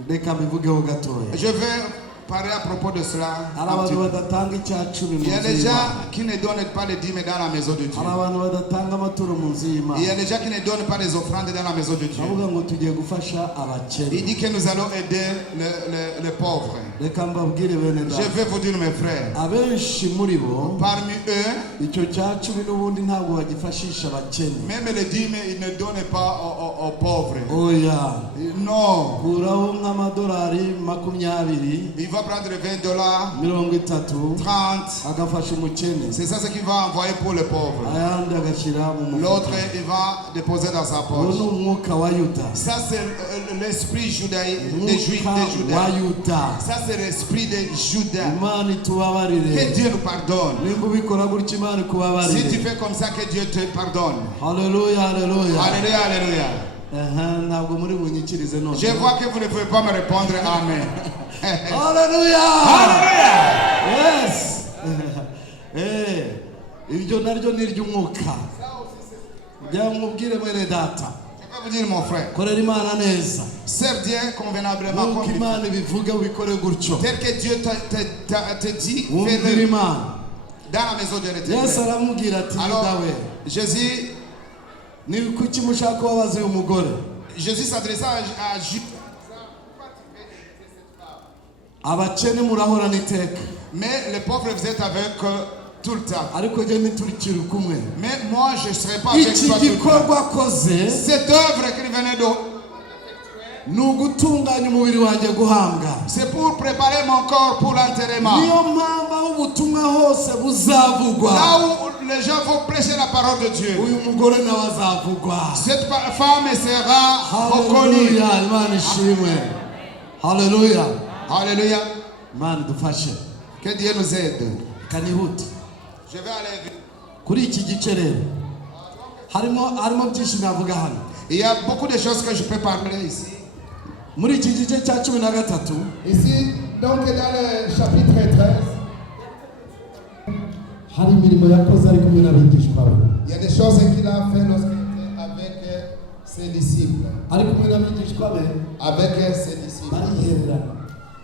Reka mbivugeho gatoya. Je vais parler à propos de cela. Hari un petit abantu peu. badatanga icya cumi mu Il y a nzu des gens y'Imana. qui ne donnent pas les dîmes dans la maison de Dieu. Hari abantu badatanga amaturo mu nzu Il y y'Imana. a des gens qui ne donnent pas les offrandes dans la maison de Dieu. Avuga ngo tugiye gufasha abakene. Il dit que nous allons aider les pauvres. Reka mbabwire bene Je data, vais vous dire, mes frères, abenshi muri bo parmi eux, icyo cya cumi n'ubundi ntabwo bagifashisha abakene. même les dîmes, ils ne donnent pas aux pauvres. Oya, Non. kuraho nk'amadolari 20, Il va prendre 20 dollars, 30, 30. agafasha umukene, C'est ça ce qu'il va envoyer pour les pauvres. ayandi agashyira mu L'autre, mufuka. il va déposer dans sa Uwo poche. ni umwuka wa Yuda. Ça, c'est l'esprit judaïque des Juifs. Umwuka wa Yuda. Ça, c'est l'esprit de Judas. Imana Que itubabarire. Dieu nous pardonne. Nimba ubikora gutya Imana Si tu ikubabarire. fais comme ça, que Dieu te pardonne. Haleluya, haleluya. Alléluia, alléluia. Ntabwo muri bunyikirize none. Je vois que vous ne pouvez pas me répondre Amen. Haleluya. Alléluia. Yes. Iryo naryo ni iry'umwuka. Jya mubwire mwene data. Je vais vous dire, mon frère, Korera Imana neza. serve Dieu convenablement Nk'uko comme il faut. Imana ibivuga ubikore gutyo. Tel que Dieu te dit, Wumvira fais-le Imana. dans la maison de Yesu l'Éternel. aramubwira ati Alors, Yuda we, Jésus ni kuki mushaka kubabaza uyu mugore? Jésus s'adressa à Judas. Abakene murahora n'iteka, Mais les pauvres, vous êtes avec tout le temps. ariko je ntiturikiri kumwe. Mais moi, je ne serai pas avec Iki toi tout le temps. gikorwa akoze Cette œuvre qu'il venait de... ni ugutunganya umubiri wanjye guhambwa. C'est pour préparer mon corps pour l'enterrement. Niyo mpamvu aho ubutumwa hose buzavugwa, Là où les gens vont prêcher la parole de Dieu, uyu mugore nawe azavugwa. cette femme sera reconnue. Haleluya, Imana ishimwe. Haleluya. Alléluia. Imana dufashe. Que Dieu nous aide. Kanihute. Je vais aller vite. Kuri iki gice rero harimo byinshi navuga hano. Il y a beaucoup de choses que je peux parler ici. Muri iki gice cya 13 Ici, donc dans le chapitre 13, hari imirimo yakoze ari kumwe n'abigishwa be. il y a des choses qu'il a fait lorsqu'il était avec ses disciples. Ari kumwe n'abigishwa be Avec ses disciples. barihererana.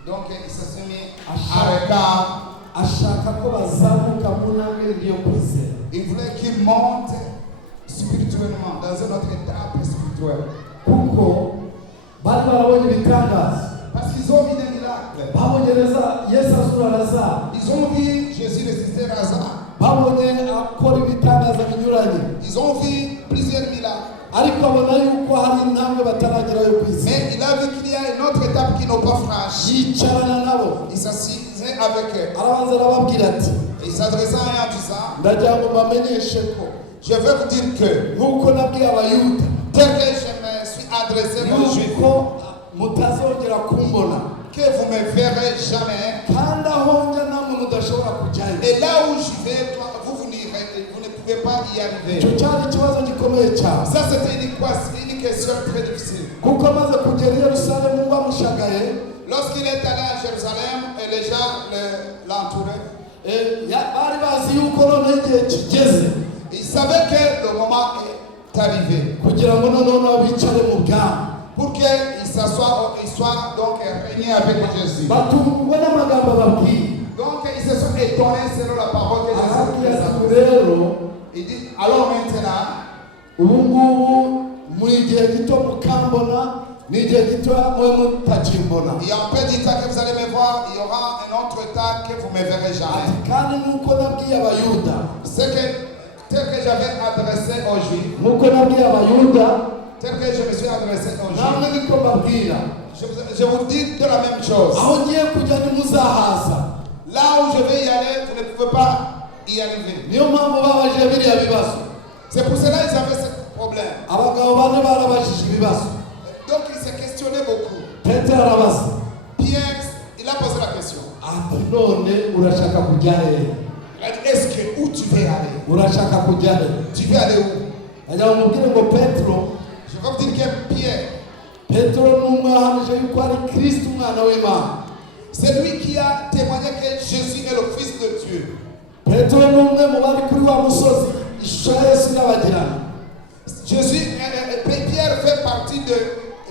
Donc il se sont mis à regard. Ashaka ko bazamuka mu ntambwe yo kwizera. Il voulait qu'il monte spirituellement, dans un autre étape spirituel. Kuko bari barabonye ibitangaza. Parce qu'ils ont vu des miracles. Babongereza Yesu azura Lazaro. Ils ont vu Jésus ressusciter Lazare. Babonye akora ibitangaza binyuranye. Ils ont vu plusieurs miracles. Ariko abona yuko hari intambwe bataragera yo kwizera. Mais il a vu qu'il y a une autre étape qu'ils n'ont pas franchie. Yicarana nabo. Il s'assisait avec eux. Arabanza arababwira ati, Et il s'adressait à eux en disant, ndagira ngo bamenyeshe ko je veux vous dire que, nk'uko nabwiye Abayuda tel que je me suis adressé aux Juifs, yuko mutazongera kumbona, que vous ne me verrez jamais. kandi aho njya nta muntu udashobora kujyayo. Et là où je vais, toi, vous ne pouvez pas y arriver. Icyo cyari ikibazo gikomeye cyane. Ça, c'était une question très difficile. Kuko amaze kugera i Yerusalemu bamushagaye, Lorsqu'il est allé à Jérusalem, et les gens l'entouraient, bari bazi yuko noneho igihe kigeze il savait que le moment est arrivé kugira ngo noneho bicare mu bwami. pour qu'il s'assoie, il soit donc régné avec Jésus. Batungwa n'amagambo babwiye. Donc ils se sont étonnés selon la parole que Arabwira Jésus ati les a. rero Il dit, alors maintenant, ubu ngubu muri gihe gito mukambona n'igihe gito mwe mutakimbona. il y a un peu de temps que vous allez me voir, il y aura un autre temps que vous ne me verrez jamais. Ati kandi nk'uko nabwiye Abayuda, C'est que tel que j'avais adressé aux Juifs, nk'uko nabwiye Abayuda, tel que je me suis adressé aux namwe Juifs, niko mbabwira. je vous dis de la même chose. Aho ngiye kujya ntimuzahaza. Là où je vais y aller, vous ne pouvez pas y arriver. Niyo mpamvu babajije biriya bibazo. C'est pour cela qu'ils avaient ce problème. Abagabo bane barabajije ibibazo. Donc il s'est questionné beaucoup. Petero arabaza Pierre, il a posé la question. ati none urashaka kujya hehe? Il a dit, est-ce que où tu veux aller? Urashaka kujya hehe? Tu veux aller où? Ajya mubwire ngo Petero, Je vais vous dire que Pierre, Petero ni umwe wahamije yuko ari Kristo umwana w'Imana. c'est lui qui a témoigné que Jésus est le Fils de Dieu. Petero ni umwe mu bari kuri wa musozi ishusho ya Yesu irabagirana. Pierre fait partie de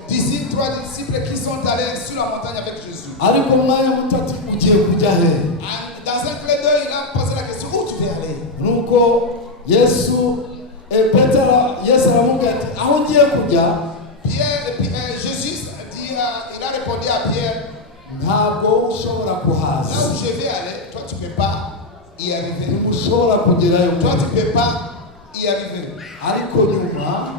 disciples, 3 disciples qui sont allés sur la montagne avec Jésus. Ariko umwanya muto ati ugiye kujya hehe? Dans un clin d'œil, il a posé la question, où tu veux aller? Nuko Yesu Petero Yesu aramubwira ati aho ngiye kujya Jésus dit, il a répondu à Pierre, ntabwo ushobora là kuhaza. où je vais aller, toi tu ne peux pas y arriver. Ntimushobora kugerayo. Toi tu ne peux pas y arriver. Ariko nyuma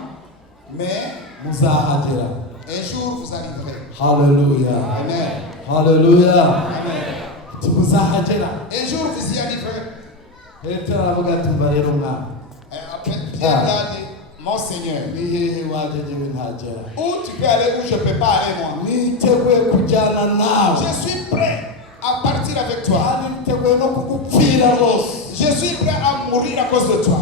Mais muzahagera. un jour vous arriverez. Haleluya. Amen. Haleluya. Amen. Muzahagera. Un jour vous y arriverez. Petero aravuga ati mba rero mwana, Pierre a dit, mon Seigneur, ni hehe wajya njyewe ntagera? où tu peux aller où je ne peux pas aller moi? Niteguye kujyana nawe. Je suis prêt à partir avec toi. Kandi niteguye no kugupfira rwose. Je suis prêt à mourir à cause de toi.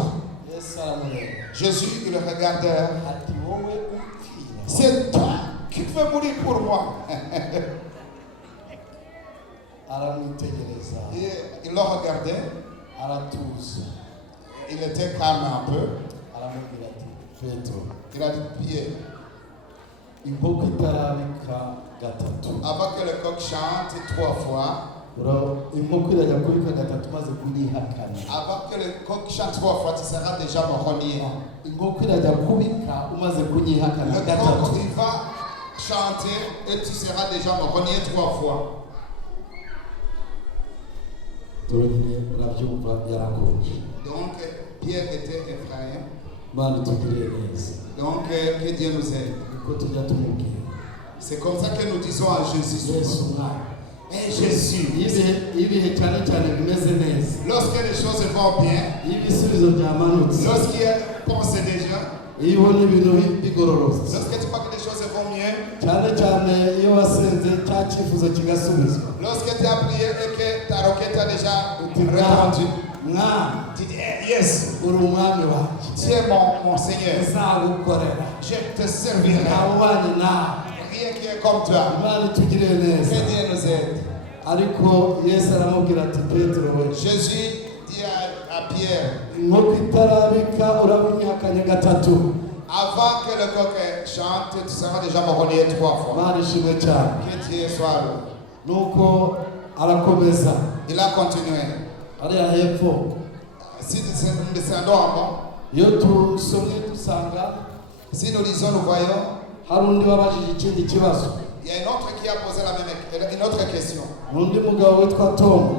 Yesu aramureba Jésus, il le regardait. ati wowe upfira. C'est toi qui veux mourir pour moi. Aramwitegereza, Et il le regardait. aratuza, Il était calme un peu. aramubwira ati Petero, Il a dit, Pierre, inkoko itarabika gatatu avant que le coq chante 3 fois, inkoko irajya kubika gatatu maze kunyihakana. Avant que le coq chante 3 fois, tu seras déjà mon renier. Inkoko irajya kubika umaze kunyihakana Le coq, gatatu. il va chanter et tu seras déjà mon renier 3 fois. Turonyine urabyumva yarakonje. Donc, Pierre était effrayé. Mana tugirire neza. Donc, que Dieu nous aide. Uko tujya tumubwira. C'est comme ça que nous disons à Jésus. Yesu mwana. Et Jésus, Ibihe cyane cyane bimeze neza. lorsque les choses vont bien, Ibisubizo byamanutse. lorsqu'il pense déjà, Iyo ubona ibintu bigororotse. lorsque tu vois que les choses vont mieux, cyane cyane iyo wasenze cya cyifuzo kigasubizwa. lorsque tu as prié et que ta requête a déjà répondu, tu dis, yes, uri umwami wanjye. tu es mon Seigneur, nzagukorera. je te servirai. ntawubanye nawe. Rien qui est comme toi. Imana itugirire neza. Que Dieu nous aide. Ariko Yesu aramubwira ati Petero we, Jésus dit à Pierre, inkoko itarabika urabunyihakanye gatatu. avant que le coq chante, tu seras déjà mon renier 3 fois. Imana ishimwe cyane. Que Dieu soit là. Nuko arakomeza. Il a continué. Hariya hepfo Si nous descendons en bas, iyo tusomye dusanga si nous lisons, nous voyons, hari undi wabajije ikindi kibazo. il y a une autre qui a posé une autre question. Undi mugabo witwa Tom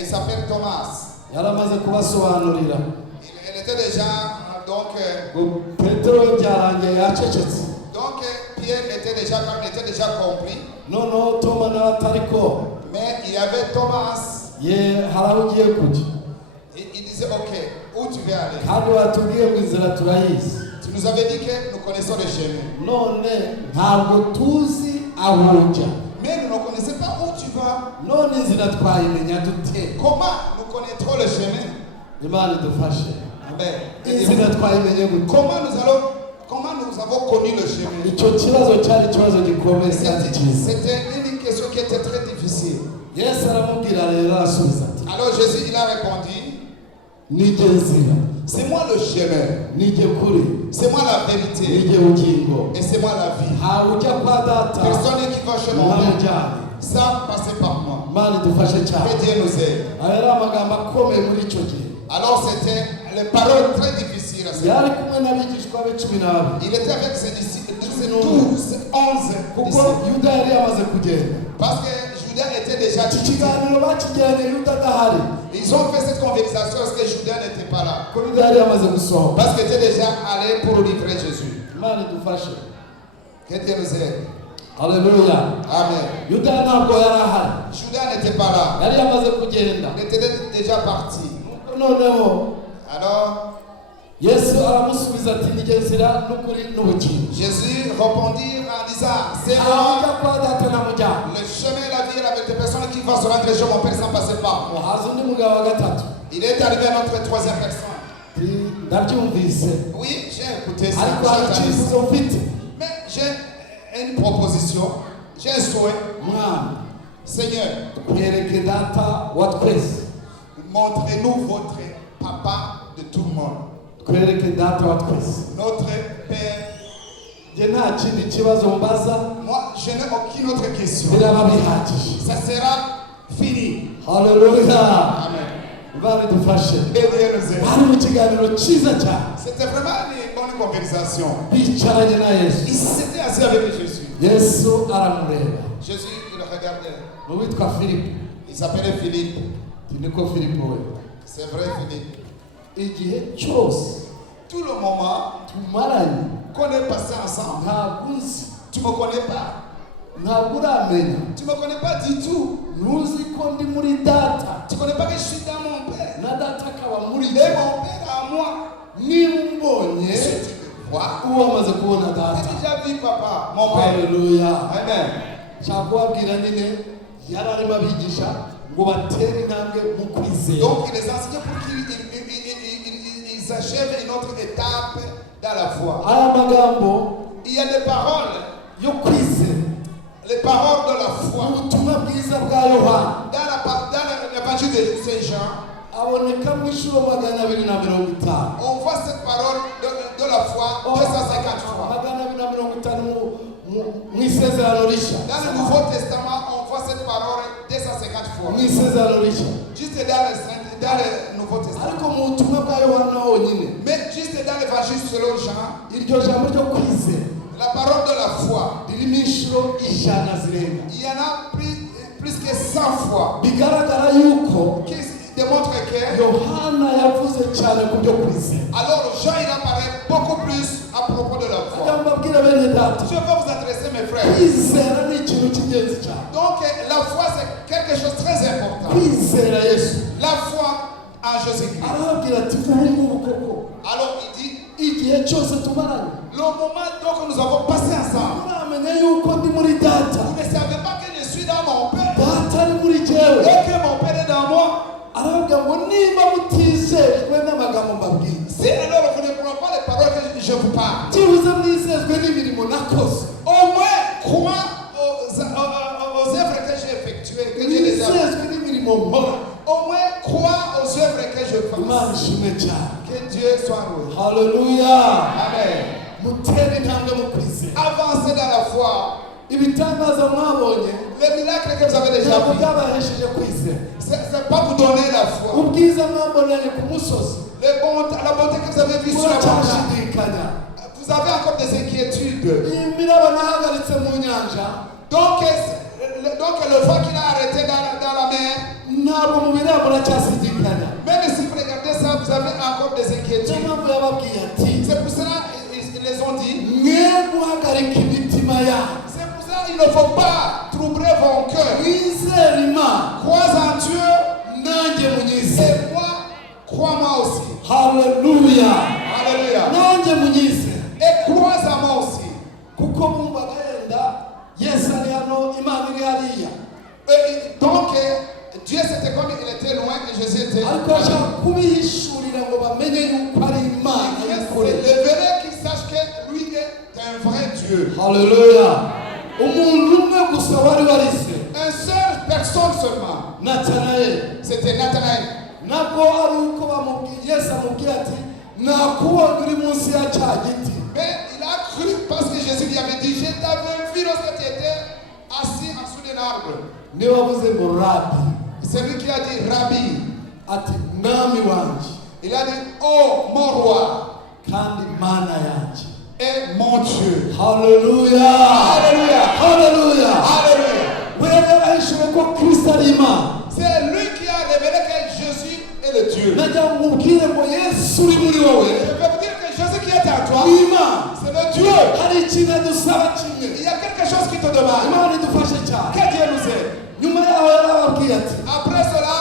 Il s'appelle Thomas. yaramaze kubasobanurira Il était déjà, donc Petero byarangiye yacecetse. Pierre était déjà, quand il était déjà compris. Noneho Toma nawe atariko Mais il y avait Thomas. ye hari aho ugiye kujya Il disait, ok, où tu veux aller? kandi watubwiye ngo inzira turayizi. Tu nous avais dit que nous connaissons le chemin. None ntabwo tuzi aho ujya. Mais nous ne connaissons pas où tu vas. None inzira twayimenya dute? Comment nous connaîtrons le chemin? Imana idufashe. Amen. Inzira twayimenye gute? Comment nous avons connu le chemin? Icyo kibazo cyari ikibazo gikomeye kandi cyiza. C'était une question qui était très difficile. Yesu aramubwira rero arasubiza ati, Alors Jésus, il a répondu, nijye nzira, c'est moi le chemin, nijye kuri, c'est moi la vérité, nijye bugingo. et c'est moi la vie. Ntawe ujya kwa data Personne qui va chez mon Père ntamujyane. sans passer par moi. Imana idufashe cyane. Que Dieu nous aide. Aya ari amagambo akomeye muri icyo gihe. Alors c'était les paroles très difficiles à ce moment. Yari kumwe n'abigishwa be 12. Il était avec ses disciples, 12, 11 Kuko disciples. Yuda yari yamaze kugenda. Parce que Judas était déjà Iki quitté. kiganiro bakijyanye Yuda adahari. Ils ont fait cette conversation parce que Judas n'était pas là. Ko Yuda yari yamaze gusohoka. Parce qu'il était déjà allé pour livrer Jésus. Imana idufashe. Que Dieu nous aide. Haleluya. Amen. Yuda ntabwo yari ahari. Judas n'était pas là. Yari yamaze kugenda. Il était déjà parti. Noneho Alors, Yesu aramusubiza ati nijye nzira n'ukuri n'ubugingo. Jésus répondit en disant, c'est Ntawe ujya moi kwa data ntamujyana. le chemin, la vie, avec des personnes qui vont se rendre chez mon Père sans passer par moi. Haza undi mugabo wa gatatu. Il est arrivé à notre troisième personne. Ndabyumvise. Oui, j'ai écouté ça. Ariko hari icyifuzo mfite. Mais j'ai une proposition, j'ai un souhait. Mwana, Seigneur, twereke data wa twese. montrez-nous votre papa de tout le monde. Twereke data wa twese. Notre Père. Nge nta kindi kibazo mbaza. Moi, je n'ai aucune autre question. Biraba bihagije. Ça sera fini. Haleluya. Amen. Imana idufashe. Et Dieu nous aide. Bari mu kiganiro cyiza cyane. C'était vraiment une bonne conversation. Bicaranye na Yesu. Il s'était assis avec Jésus. Yesu aramureba. Jésus, il le regardait. N'uwitwa Filipo. Il s'appelait Philippe. Niko Filipo we. C'est vrai, Philippe. Igihe cyose Tout le moment tumaranye qu'on est passé ensemble, ntabwo nzi, tu ne me connais pas. ntabwo uramenya, Tu ne me connais pas du tout. ntuzi ko ndi muri data Tu ne connais pas que je suis dans mon Père. na data akaba muri Et jye. mon Père à moi. Niba umbonye Si tu me vois, uba wamaze kubona tu data. as déjà vu papa, mon Père. Haleluya. Amen. Nshaka kubabwira nyine yari arimo abigisha ngo batere intambwe mu kwizera. Donc il les enseignait pour qu'ils achèvent une autre étape dans la foi. Aya magambo Il y a des paroles, yo kwizera les paroles de la foi. ubutumwa bwiza bwa Yohana Dans l'évangile de Saint Jean, aboneka mu inshuro 250. on voit cette parole de la foi 250 fois. 250 mu isezerano rishya. Dans le Nouveau Testament, on voit cette parole 250 250 fois. mu isezerano rishya Juste dans le Nouveau Testament. ariko mu butumwa bwa yohana honyine Mais juste dans l'évangile selon Jean, iryo jambo ryo kwizera la parole de la foi, ririmo inshuro ijana zirenga il y en a plus que 100 fois bigaragara yuko qui démontrent que yohana yavuze cyane ku byo kwizera. alors Jean il apparaît beaucoup plus à propos de la foi. ajya mbabwira bene data Je veux vous adresser mes frères. kwizera ni ikintu cy'ingenzi cyane. Donc la foi c'est quelque chose de très important. kwizera yesu La foi en Jésus-Christ. arababwira ati ngubu koko Alors il dit, igihe cyose tumaranye le moment donc que nous avons passé ensemble, muramenya yuko ndi muri data vous ne savez pas que je suis dans mon Père data ari muri jewe. et que mon Père est dans moi. arababwira ngo niba mutizejwe n'amagambo mbabwira Si alors vous ne prenez pas les paroles que je vous parle, byibuze mwizezwe n'imirimo nakoze, au moins crois aux œuvres que j'ai effectuées, que Dieu les a. mwizezwe n'imirimo nkora. Au moins crois aux œuvres que je imana fais. ishimwe cyane. Que Dieu soit loué. haleluya. Amen. mutere intambwe mu kwizera. Avancez dans la foi. ibitangaza mwabonye Les miracles que vous avez déjà ntabwo vus, byabahesheje kwizera. ce n'est pas vous donner la foi. ubwiza mwabonanye ku musozi La bonté que vous avez vue sur la montagne, muracyashidikanya. vous avez encore des inquiétudes. imiraba nahagaritse mu nyanja Donc le vent qu'il a arrêté dans la mer, ntabwo mu biraba muracyasidikanya. même si vous regardez ça, vous avez encore des niyo inquiétudes. mpamvu yababwiye ati C'est pour cela ils les ont dit. mwe guhagarika imitima yanyu C'est pour cela il ne faut pas troubler vos cœurs. mwizere imana Crois en Dieu nanjye munyizere. et moi, crois-moi aussi. haleluya. Alléluia. nanjye munyizere. Et crois en moi aussi. kuko bumvaga yenda yesu ari hano imana iri hariya, Donc Dieu c'était comme il était loin et Jésus était. ariko ashaka kubihishurira ngo bamenye yuko ari imana Le y'ukuri. verre qui sache que lui est un vrai Dieu. haleluya. umuntu umwe gusa wari warize Une seule personne seulement. natanayeli. C'était Nathanaël. nabwo ari uko bamubwiye yesu amubwiye ati nakubonye uri munsi ya cya giti. Mais il a cru parce que Jésus lui avait dit, je t'avais vu lorsque tu étais assis en dessous d'un arbre. niwe wavuze ngo rabi, C'est lui qui a dit, Rabbi. ati mwami wanjye Il a dit, oh mon roi kandi mana yanjye. et mon Dieu. haleluya. Alléluia. haleluya. Alléluia. we yahishuwe ko kristo ari imana. C'est lui qui a révélé que Jésus est le Dieu. najya mubwire ngo yesu uri muri Je wowe peux vous dire que Jésus qui est en toi, ni imana. c'est le Dieu. hari ikintu adusaba kimwe. Il y a quelque chose qui te demande. imana idufashe cyane. Que Dieu nous aide. nyuma yaho yarababwiye ati Après cela,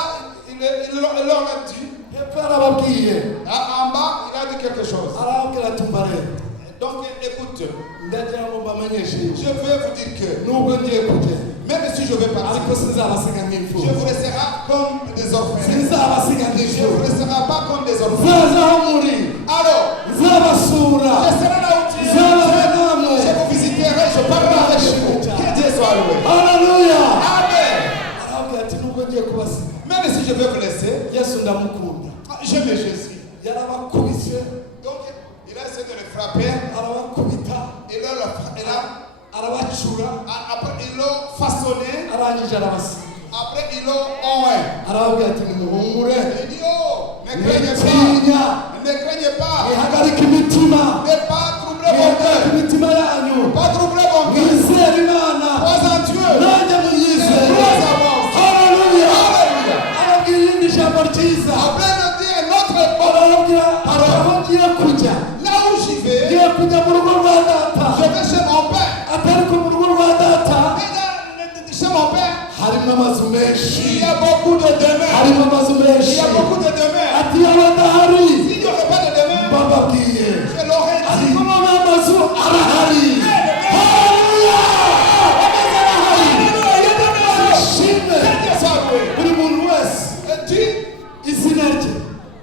il leur a dit, hepfo yarababwiye en bas, il a dit quelque chose. arababwira ati mba rero Donc écoute, ndagira ngo mbamenyeshe je veux vous dire que nubwo ngiye kugenda même si je vais partir, ariko sinzabasiga je nk'imfubyi, vous laisserai comme des orphelins. sinzabasiga Je ne vous nk'imfubyi. laisserai pas comme des orphelins. nzaza aho muri Alors, nzabasura je serai là où tu es. nzabana namwe. Je vous visiterai, je parlerai avec vous. Que Dieu soit loué. haleluya. Amen. arababwira ati nubwo ngiye kubasiga Même si je vais vous laisser, yesu ndamukunda. j'aime Jésus. yarabakubise Donc, il a essayé de le frapper. arabakubita arabacura Après, ils l'ont façonné. arangije arabasiga. Après, ils l'ont oint. arababwira ati nimuhumure Il dit, oh, ne craignez pas. mwitinya Ne craignez pas. mwihagarike imitima Ne pas troubler vos mwihagarike cœurs. imitima yanyu Pas troubler vos cœurs. mwizere imana Crois en Dieu. nanjye munyizere. haleluya. arabwira irindi jambo ryiza. Après, il dit un autre mot. arababwira aho ngiye kujya Là où j'y vais, ngiye kujya mu rugo rwa data. je vais chez mon père. atari ko mu rugo rwa data Mais chez mon père, harimo amazu il menshi. y a beaucoup de demeures. harimo amazu Il menshi. y a beaucoup de demeures. ati yaba adahari S'il n'y aurait pas de demeures, mbababwiye je l'aurais dit. ariko none amazu arahari. haleluya. amazu arahari. ishimwe Que Dieu soit loué. buri muntu wese Et tu, izina rye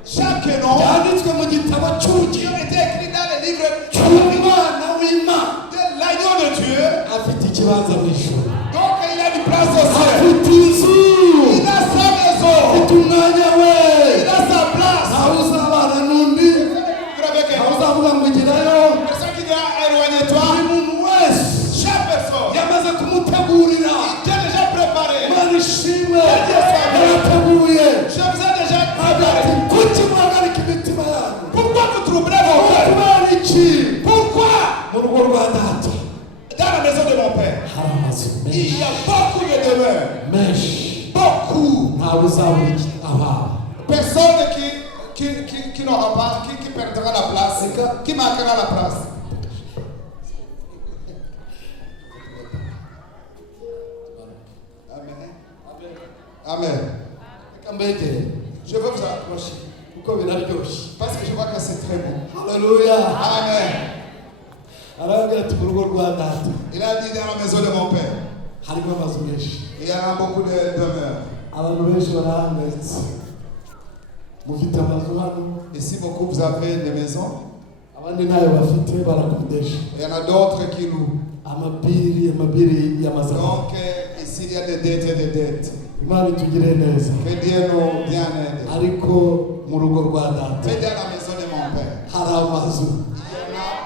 chaque nom ryanditswe mu gitabo qui cy'ubugingo ont été écrits dans les livres cy'umwana w'imana de l'agneau de Dieu. afite ikibanza mu ijuru. Donc il a une place au ciel. afite inzu. Il a sa maison. afite umwanya we. Il a sa place. ntawe uzabana n'undi. Avec un ntawe autre. uzavuga ngo gerayo. Personne qui dira éloigne-toi. buri muntu wese Chaque personne. yamaze kumutegurira. Il t'est déjà préparé. imana ishimwe. n'aura pas, qui perdra la place, qui marquera la place. Amen. Amen. Je veux vous approcher. Parce que je vois que c'est très bon. Alléluia. Amen. Il a dit dans la maison de mon père. Il y en a beaucoup de demeures. Ici, beaucoup vous avez des maisons. Il y en a d'autres qui louent. Donc, ici, il y a des dettes et des dettes. Que Dieu nous bien aide. Mais dans la maison de mon père, il y en a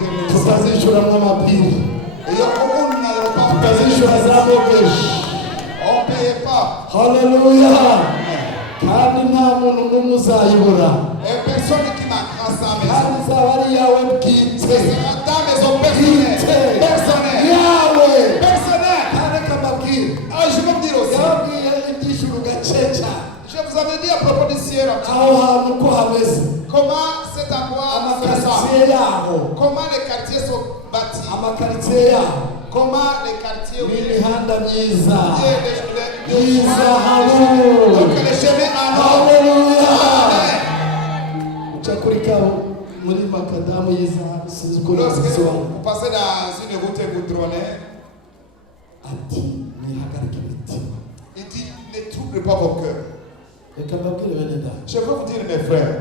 des maisons. Et on ne paye pas. Alléluia. Et personne qui marquera sa maison. Ce sera ta maison personnelle. Personnelle. Ah, je veux vous dire aussi. Je vous avais dit à propos du ciel. Comment cet endroit se sent. Comment les quartiers sont bâtis. Comment les quartiers donc les chemins en or. Lorsque vous passez dans une route goudronnée, il dit ne trouble pas vos cœurs. Je veux vous dire, mes frères,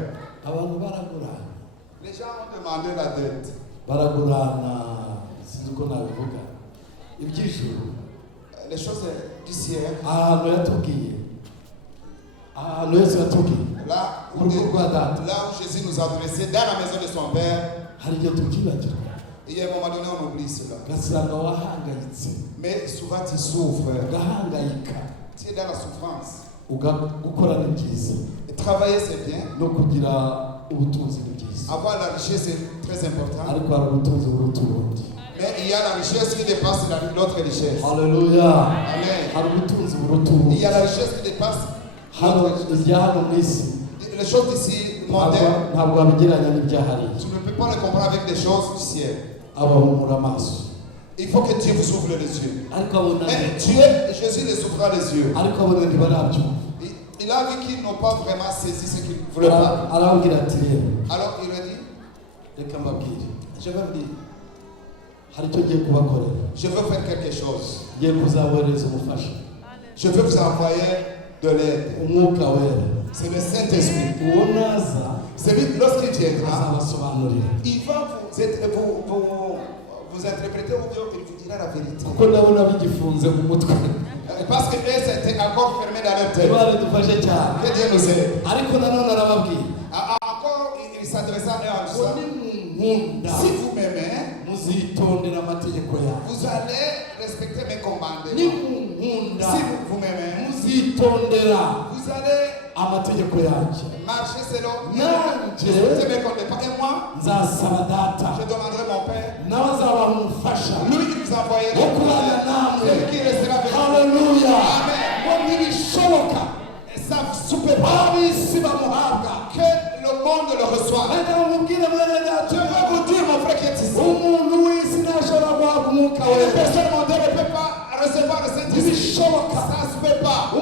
les gens ont demandé la dette. Les choses du ciel. Là où Jésus nous a adressé dans la maison de son Père, il y a un moment donné on oublie cela. Mais souvent tu souffres. Tu es dans la souffrance. Et travailler c'est bien. Avoir la richesse c'est très important. Mais il y a la richesse qui dépasse l'autre richesse. Alléluia. Amen. Il y a la richesse qui dépasse les choses d'ici mondaines. Tu ne peux pas les comparer avec des choses du ciel. Il faut que Dieu vous ouvre les yeux. Mais Jésus les ouvrira les yeux. Il a vu qu'ils n'ont pas vraiment saisi ce qu'ils voulaient pas. Alors il a dit, je veux dire, je veux faire quelque chose. Je veux vous envoyer de l'aide. C'est le Saint-Esprit. Lorsqu'il viendra, il va vous interpréter ou bien il vous dira la vérité. Parce que eux étaient encore fermés dans leur tête. Que Dieu nous aide. Encore, il s'adressa à eux en disant, si vous m'aimez, vous allez respecter mes commandements. Si vous m'aimez, vous allez marcher selon mes commandements. Et moi, je demanderai mon Père. Lui qui nous envoyera. Celui qui restera avec nous. Alléluia. Amen. Et ça se peut pas que le monde le reçoive. Je veux vous dire, mon frère qui est ici, les personnes mondaines ne peuvent pas recevoir le Saint-Esprit. Ça ne se peut pas. C'est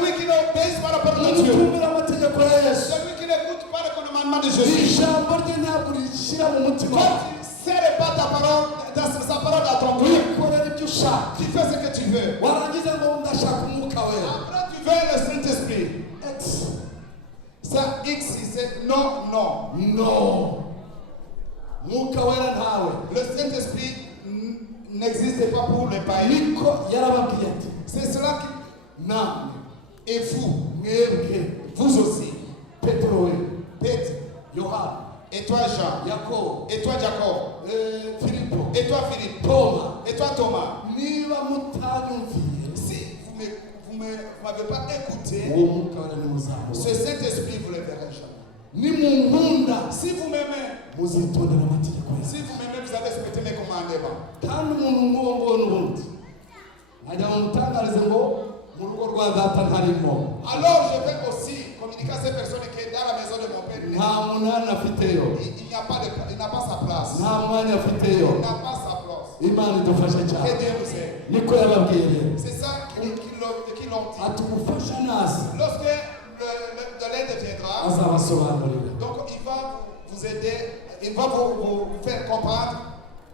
lui qui n'obéit pas la parole de Dieu. C'est lui qui n'écoute pas le commandement de Jésus. Quand tu ne serres pas ta parole, sa parole à ton cœur, tu fais ce que tu veux. Après tu veux le Saint-Esprit. Ça X c'est non. Le Saint-Esprit n'existe pas pour les païens. C'est cela qui... Non. Et vous aussi. Pétre, Johann. Et toi Jean. Et toi Jacob. Et toi Philippe. Et toi Thomas. Si vous ne m'avez pas écouté, ce Saint-Esprit vous ne le verrez jamais. Si vous m'aimez, vous allez respecter mes commandements. Alors je vais aussi communiquer à ces personnes qui sont dans la maison de mon père, nta munani afiteyo, il n'a pas sa place. nta mwanya afiteyo. Il n'a pas sa place. Imana idufashe Que cyane. Dieu nous aide. Niko yababwiye rero. C'est ça qu'ils l'ont dit. Atugufasha nasi Lorsque de l'aide viendra, azabasobanurira. donc il va vous aider, il va vous faire comprendre.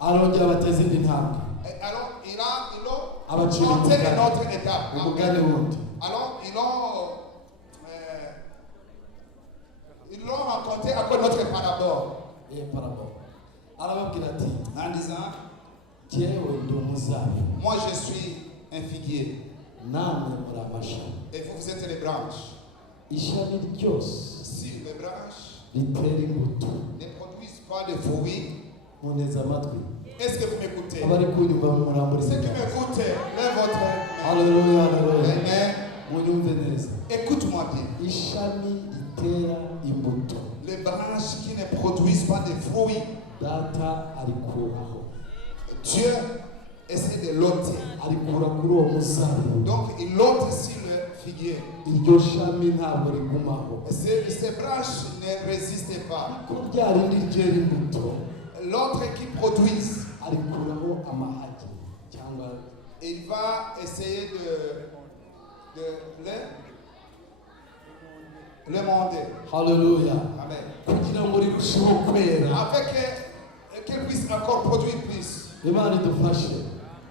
Arongera abateze indi ntambwe. Alors, ils ont Abacira monté umugani. une autre étape. Umugani wundi. Alors, ils l'ont rencontré à cause de notre parabole. Parabole. Arababwira ati, En disant, jyewe ndi umuzabibu, moi je suis un figuier namwe muri amashami. et vous êtes les branches. Ishami ryose Si les branches ritera imbuto. ne produisent pas de fruits, Muneze amatwi. est-ce que vous m'écoutez? Abari kunyumva murambura Ceux qui ibiganza. m'écoutent, lève votre main. Haleluya, haleluya. Amen. Munyumve neza. Écoute-moi bien. Ishami ritera imbuto. Les branches qui ne produisent pas de fruits, Data arikuraho. Dieu essaie de l'ôter. Arikura kuri uwo muzabibu. Donc il ôte sur le figuier. Iryo shami ntabwo rigumaho. Ces branches ne résistent pas. Ko rya rindi ryera imbuto. L'autre qui produise, Arikuraho amahage cyangwa il va essayer de le mander. haleluya. Amen. Kugira ngo rirusheho kwera. Avec qu'elle puisse encore produire plus. Imana idufashe.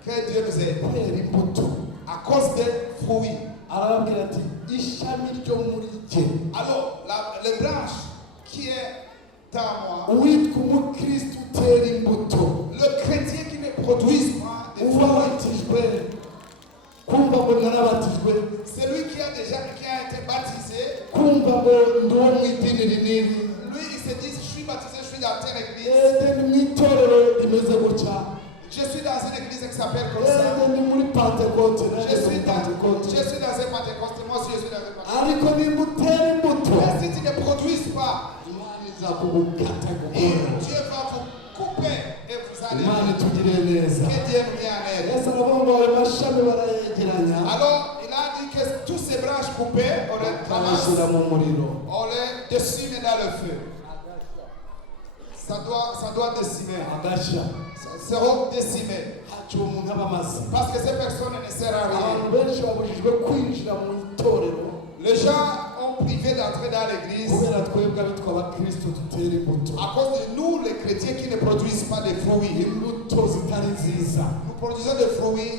Que Dieu nous aide. Kwera imbuto. À cause des fruits. Arababwira ati ishami ryo muri jye. Alors, les branches qui est en moi, Uwitwa umukristo utera imbuto. le chrétien qui ne produise pas de fruits, Uwabatijwe. Kumva ngo narabatijwe. celui qui a été baptisé, Kumva ngo ndi uwo mu idini rinini. lui il se dit je suis baptisé, je suis dans telle église, Ni mu itorero rimeze gutya. je suis dans une église qui s'appelle comme ça, Ni muri Pentecote. je suis dans un Pentecôte, moi aussi je suis dans un Pentecôte. Ariko nimba utera imbuto, Mais si tu ne produis pas, Imana izakugukata et gukora. Dieu va vous couper et vous allez. Imana itugirire neza. Que Dieu nous vienne en aide. Yesu aravuga ngo ayo mashami barayegeranya Alors il a dit que toutes ces branches coupées, on les bakayashyira ramasse, mu muriro. on les décime dans le feu. Ça doit décimer. Agashya Ça sera décimé. ntacyo uwo muntu aba amaze. Parce que ces personnes ne servent à rien. Abantu benshi babujijwe kwinjira mu itorero Les gens ont privé d'entrer dans l'église kubera twebwe abitwa abakristo dutera imbuto. à cause de nous, les chrétiens qui ne produisent pas de fruits. Imbuto zitari nziza. Nous produisons des fruits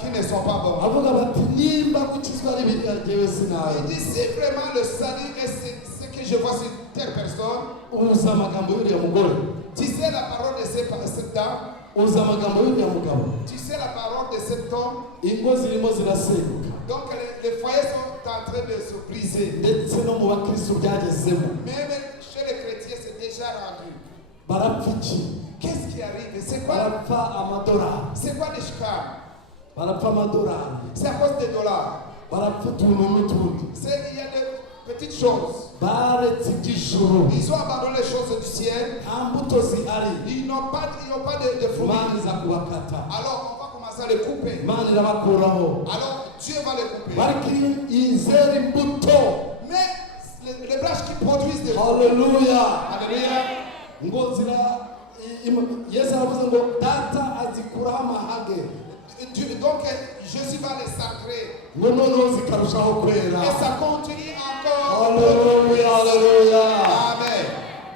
qui ne sont pas bons. Avuga bati nimba gukizwa ari biriya jyewe sinawe. Il dit si vraiment le salut est ce que je vois sur telle personne, Uzi amagambo y'uriya mugore. tu sais la parole de cette dame, Uzi amagambo y'uriya mugabo. tu sais la parole de cet homme. Ingo zirimo zirasenyuka. Donc les foyers sont en train de se briser. Ndetse no mu bakristo byagezemo. Même chez les chrétiens, c'est déjà rendu. Barapfa iki? Qu'est-ce qui arrive? C'est quoi? Barapfa amadolari. C'est quoi les chicanes? Barapfa amadolari. C'est à cause des dollars. Barapfa utuntu n'utundi. Il y a des petites choses. Baretse iby'ijuru. Ils ont abandonné les choses du ciel. Nta mbuto zihari. Ils n'ont pas de fruits. Imana iza kubakata. Alors on va commencer à les couper. Imana irabakuraho. Alors Dieu va les couper. Bariko izera imbuto. Mais les branches qui produisent des fruits. Haleluya. Alléluia. Ngo zira Yesu aravuze ngo data azikuraho amahage. Donc Jésus va les sacrer. Ngo noneho zikarushaho kwera. Et ça continue encore. Haleluya, haleluya. Amen.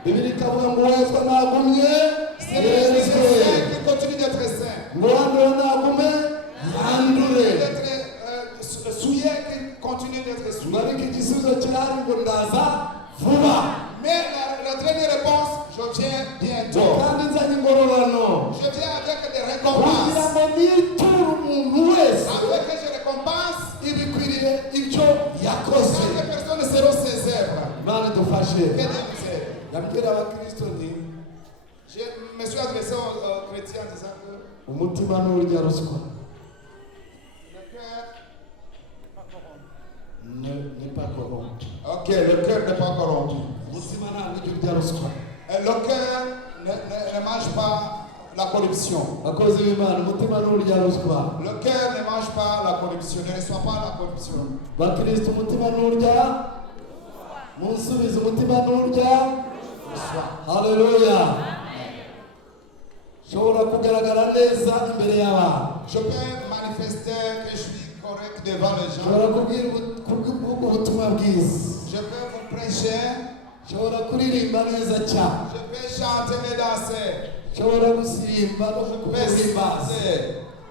Bibiri ikavuga ngo wezwa nagumye C'est les yezwe. saints qui continuent d'être saints. Ngo wandure nagume yandure. D'être souillés qui continuent d'être Ngo souillés. ariko igisubizo kirahari ngo ndaza vuba. Mais la dernière réponse, je viens bientôt. Kandi nzanye ingororano. Je viens avec des Kugira récompenses. ngo niture umuntu wese Afin que je récompense ibikwiriye ibyo yakoze. chaque personne selon ses œuvres. Imana idufashe. Que Dieu nous aide. Yabwira abakristo nti Je me suis adressé aux chrétiens en disant que umutima n'urya ruswa le cœur n'est pas corrompu. Ok, le cœur n'est pas corrompu. Umutima ntabwo ujya urya ruswa. Et le cœur ne mange pas la corruption. Abakozi b'Imana umutima n'urya ruswa. Le cœur ne mange pas la corruption, ne reçoit pas la corruption. Bakristo umutima n'urya gusubiza umutima n'urya haleluya ushobora kugaragara neza imbere y'abantu Je peux manifester que je suis correct devant les gens. ushobora kuvuga ubutumwa bwiza Je peux vous prêcher. ushobora kuririmba neza cyane Je peux chanter et danser. ushobora gusimba no Je peux guhimbaza danser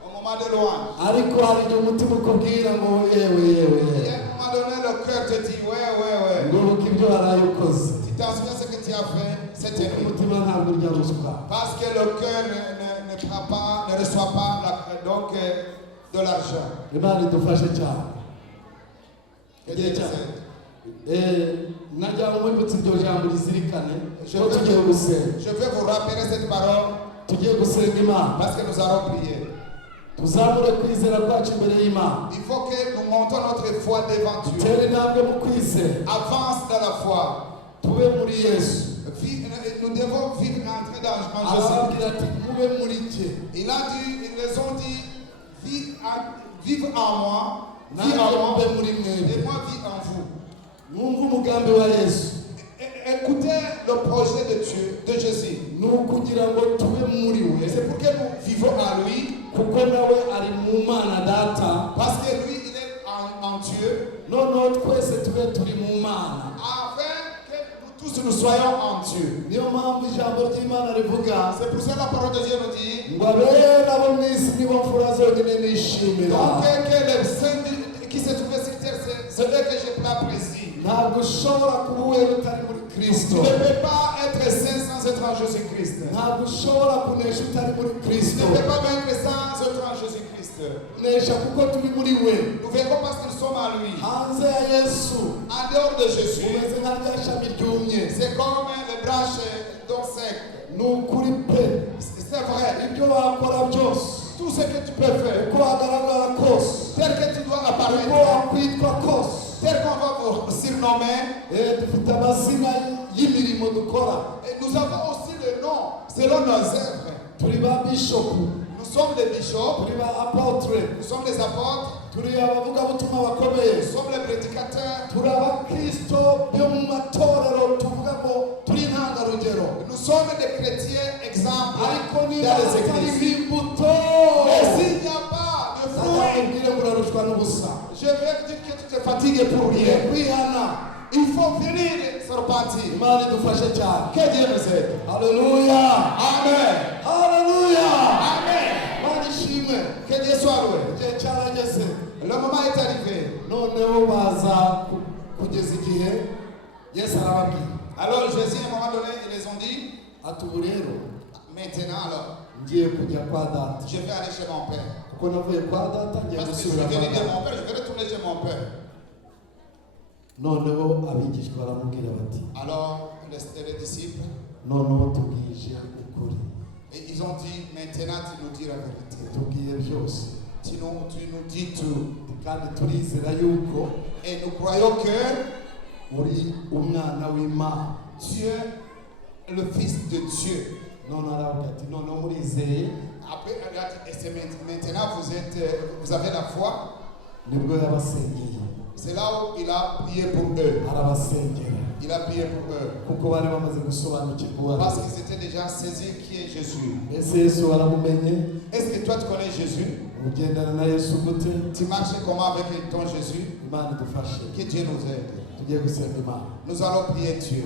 au moment de louange. ariko hari igihe umutima ukubwira ngo yewe Et à un moment donné, le cœur te dit ouais. nguruka ibyo waraye ukoze Tu t'en souviens ce que tu as fait cette nuit. umutima ntabwo urya ruswa Parce que le cœur ne reçoit pas de l'argent. imana idufashe cyane Que Dieu Dieu t'aide. najya mwibutsa iryo jambo rizirikane Je ko tugiye gusenga vais vous rappeler cette parole tugiye gusenga imana parce que nous allons prier. tuzamure kwizera kwacu imbere y'imana Il faut que nous montons notre foi devant Dieu. dutere intambwe mu kwizera Avance dans la foi. tube muri yesu Nous devons vivre entrer dans Jésus. arababwira ati mube muri jye Ils ont dit, vive en moi, vis nanjye en moi, mube muri mwebwe et moi vis en vous. mwumve umugambi wa yesu Écoutez le projet de Dieu, de Jésus. ni ukugira ngo tube muri we Et c'est pour que nous vivons en lui, kuko nawe ari mu mana data parce que lui, il est en Dieu, noneho twese tube turi mu mana afin que nous tous nous soyons en Dieu. niyo mpamvu ijambo ry'imana rivuga C'est pour ça que la parole de Dieu nous dit, ngo abera bo mu isi nibo mfura zonyine nishimira donc que les saints qui se trouvaient sur terre, c'est eux que je l'apprécie. ntabwo ushobora kuba uwera utari muri Tu kristo ne peux pas être saint sans être en Jésus-Christ. ntabwo ushobora kunesha utari muri Tu kristo ne peux pas vaincre sans être en Jésus-Christ. nesha kuko turi muri we Nous verrons parce que nous sommes en lui. hanze ya yesu En dehors de Jésus, umeze nka rya shami ryumye c'est comme les branches d'un sec. ni ukuri pe C'est vrai. ibyo wakora byose Tout ce que tu peux faire, uko wagaragara kose tel que tu dois uko apparaître, wakwitwa kose tel qu'on va vous surnommer, dufite amazina y'imirimo dukora et nous avons aussi le nom selon nos œuvres. turi ba bishopu Nous sommes des bishops, turi ba apotre nous sommes des apôtres, turi abavugabutumwa bakomeye nous sommes les prédicateurs, turi abakristo byo mu matorero tuvuga ngo turi intangarugero nous sommes des chrétiens exemples ariko dans niba les hatariho églises. imbuto Mais s'il n'y a pas de fruits, azakubwire ngo urarushwa n'ubusa je vais dire que tu te fatigues pour rien. kwihana Il faut venir se repentir. imana idufashe cyane Que Dieu nous aide. haleluya Amen. haleluya Amen. imana ishimwe Que Dieu soit loué. igihe cyarageze Le moment est arrivé. noneho baza kugeza igihe yesu arababwira Alors Jésus, à un moment donné, ils les ont dit, ati ubu rero maintenant alors, ngiye kujya kwa data je vais aller chez mon père. kuko navuye kwa data ngiye Parce que je gusubira suis kwa venu de data mon père, je vais retourner chez mon père. noneho abigishwa baramubwira bati Alors les disciples, noneho tubwije ukuri et ils ont dit, maintenant tu nous dis la vérité. tubwiye byose Tu nous dis tout. kandi turizera yuko Et nous croyons que uri umwana w'imana tu es le Fils de Dieu. none aravuga ati noneho murizeye Après, et c'est maintenant vous avez la foi. nibwo yabasengeye C'est là où il a prié pour eux. arabasengera Il a prié pour eux. kuko bari bamaze gusobanukirwa Parce qu'ils étaient déjà saisis qui est Jésus. ese yesu waramumenye Est-ce que toi tu connais Jésus? ugendana na yesu gute Tu marches comment avec ton Jésus? imana idufashe Que Dieu nous aide. tugiye gusenga imana Nous allons prier Dieu.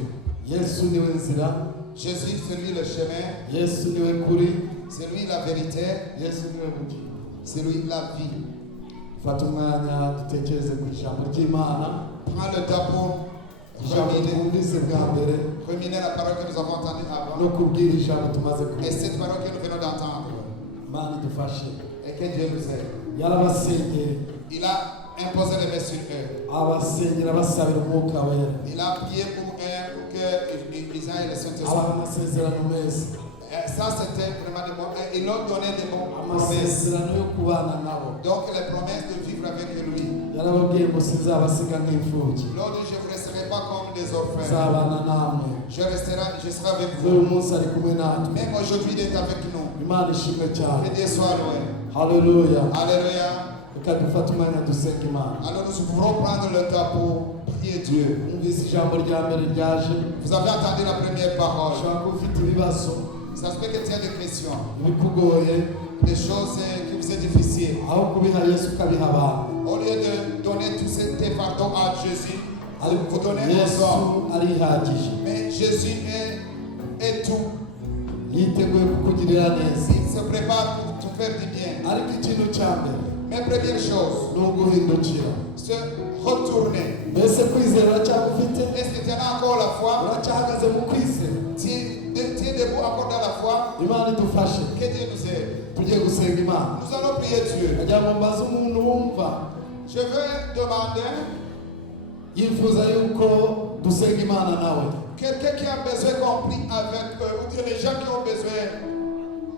yesu niwe nzira Jésus, c'est lui le chemin, yesu niwe kuri c'est lui la vérité, yesu niwe bugingo c'est lui la vie. fata umwanya dutekereze ku ijambo ry'imana Prends le temps pour ijambo twumvise bwa mbere ruminer la parole que nous avons entendue avant no kubwira ijambo tumaze et kumva cette parole que nous venons d'entendre. imana idufashe Et que Dieu nous aide. yarabasengeye Il a imposé les mains sur eux. abasengera basabira umwuka wera Il a prié pour eux pour qu'ils aient le Saint-Esprit. abaha amasezerano meza Ça, c'était vraiment des mots. Ils leur donné des bons promesses. amasezerano yo kubana nabo Donc, les promesses de vivre avec lui. yarababwiye ngo sinzabasiga nk'imfubyi Lors de je ne vous laisserai pas comme des orphelins. nzabana namwe Je serai avec n'uyu vous. munsi ari kumwe natwe Même aujourd'hui, il est avec nous. imana ishimwe cyane Que Dieu soit loin. haleluya Alléluia. reka dufate umwanya dusenga Imana. Alors nous pouvons prendre le temps pour prier Dieu. Mwumvise ijambo rya mbere ryaje. Vous avez entendu la première parole. Ushobora kuba ufite ibibazo Ça se fait que tu as des questions, bikugoye, des choses qui vous sont difficiles. aho kubiha Yesu ukabiha abantu. Au lieu de donner tous tes pardons à Jésus, vous donnez Yesu aux hommes. arihagije, Mais Jésus est tout. yiteguye kukugirira neza. Il se prépare pour te faire du bien. Ariko ikintu cya mbere Mais première chose, ni uguhindukira. se retourner. Mbese kwizera uracyagufite? Est-ce que tu en as encore la foi? Uracyahagaze mu kwizera? Tu es debout encore dans la foi? Imana idufashe. Que Dieu nous aide. Tugiye gusenga Imana. Nous allons prier Dieu. Kugira ngo mbaze umuntu wumva Je veux demander yifuza yuko dusenga Imana nawe. quelqu'un qui a besoin qu'on prie avec eux, ou bien les gens qui ont besoin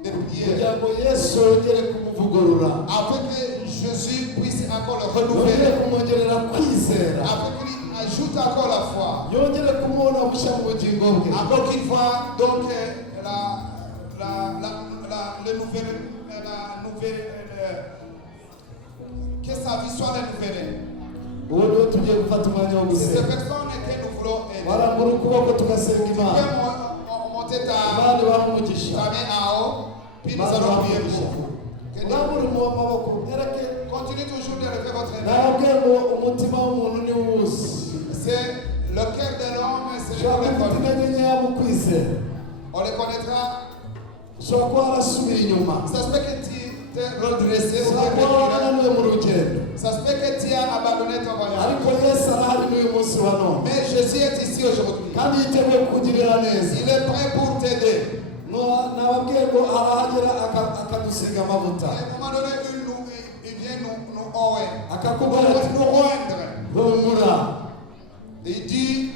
de prier, Kugira ngo Yesu yongere kumuvugurura, afin que Jésus puisse encore le yongere renouveler, kumwongerera kwizera, afin qu'il ajoute encore la foi, yongere kumubona bushya mu bugingo bwe. afin qu'il voit donc que sa vie soit renouvelée. Ubu niho tugiye gufata umwanya wo C'est ces gusenga. personnes que nous voulons aider. Warambura ukuboko tugasenga Tu Imana. peux monter ta Imana ibahe umugisha. main en haut, puis nous Imana allons ibahe prier umugisha. pour vous. Que Dieu Urambura mu maboko mwereke. continue toujours de lever votre main. Nababwiye ngo umutima w'umuntu ni wuzi. C'est le cœur de l'homme, c'est Ushobora le kuba ufite cœur. intege nkeya mu kwizera. On les connaîtra. Ushobora kuba warasubiye inyuma. Ça se fait que tu t'es redressé ou Ushobora bien kuba reculé. warananiwe mu rugendo. Ça se fait que tu as abandonné ton voyage. Ariko Yesu arahari n'uyu munsi wa none. Mais Jésus est ici aujourd'hui. Kandi yiteguye kukugirira neza. Il est prêt pour t'aider. Nababwiye ngo arahagera akadusiga amavuta. À un moment donné, il vient nous ouvrir. Akakubwira ati Nous rendre. humura. Il dit,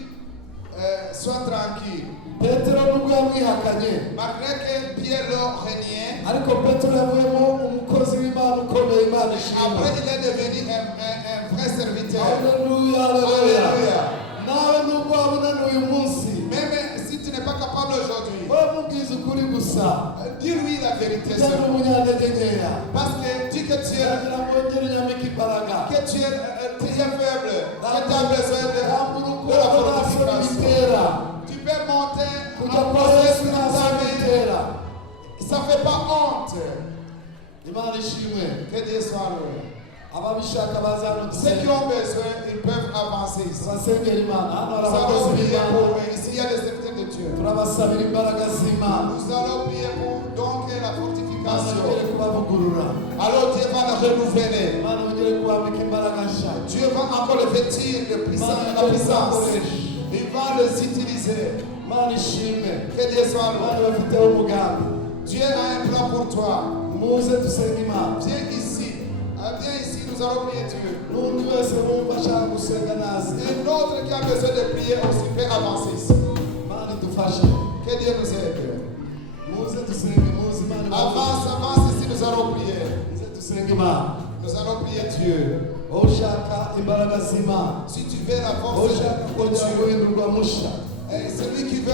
sois tranquille. Petero nubwo yamwihakanye, Malgré que Pierre le reniait, ariko Petero yavuyemo umukozi w'Imana ukomeye, Imana ishimwe. après il est devenu un vrai serviteur. Haleluya, Alléluia. haleluya. Nawe nubwo wabona uyu munsi, Même si tu n'es pas capable aujourd'hui, wowe mubwiza ukuri gusa. dis-lui la vérité Utari seulement. umunyantege nkeya. Parce que dis que tu es, Kugira ngo wongere unyambike imbaraga. faible, que tu as besoin de la Urukundo nta soni fortification. bitera. Tu peux monter Kujya en kwa procès Yesu sur nta ta soni vie. bitera. Ça ne fait pas honte. Imana ishimwe. Que Dieu soit loué. Ababishaka baza hano Ceux qui dusenge. ont besoin, ils peuvent avancer ici. Turasengera Imana. Hano hari Nous allons abakozi prier b'Imana. pour eux. Ici, il y a des serviteurs de Dieu. Turabasabira imbaraga z'Imana. Nous allons prier pour donc la Imana fortification. yongere kubavugurura. Alors Dieu va le renouveler. Imana yongere kubambika imbaraga nshya. Dieu va encore le vêtir de la puissance. Il va les utiliser. Imana ishimwe. Que Dieu soit Imana loué. bafiteho umugambi. Dieu a un plan pour toi. Muze dusenge Imana. Viens ici. Viens ici, nous allons prier Dieu. N'undi wese wumva ashaka gusenga naze. Et l'autre qui a besoin de prier aussi peut avancer ici. Imana idufashe. Que Dieu nous aide. Muze dusenge, muze Imana ibafashe. Avance, avance ici, nous allons prier. Muze dusenge Imana. Nous allons prier Dieu. Wowe ushaka imbaraga z'Imana. Si tu veux la Wowe force ushaka de kongera Dieu, guhindurwa mushya. et celui qui veut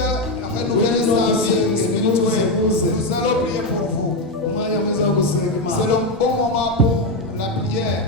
renouveler sa vie spirituelle, nous allons prier pour vous. Umwanya mwiza wo gusenga C'est Imana. le bon moment pour la prière.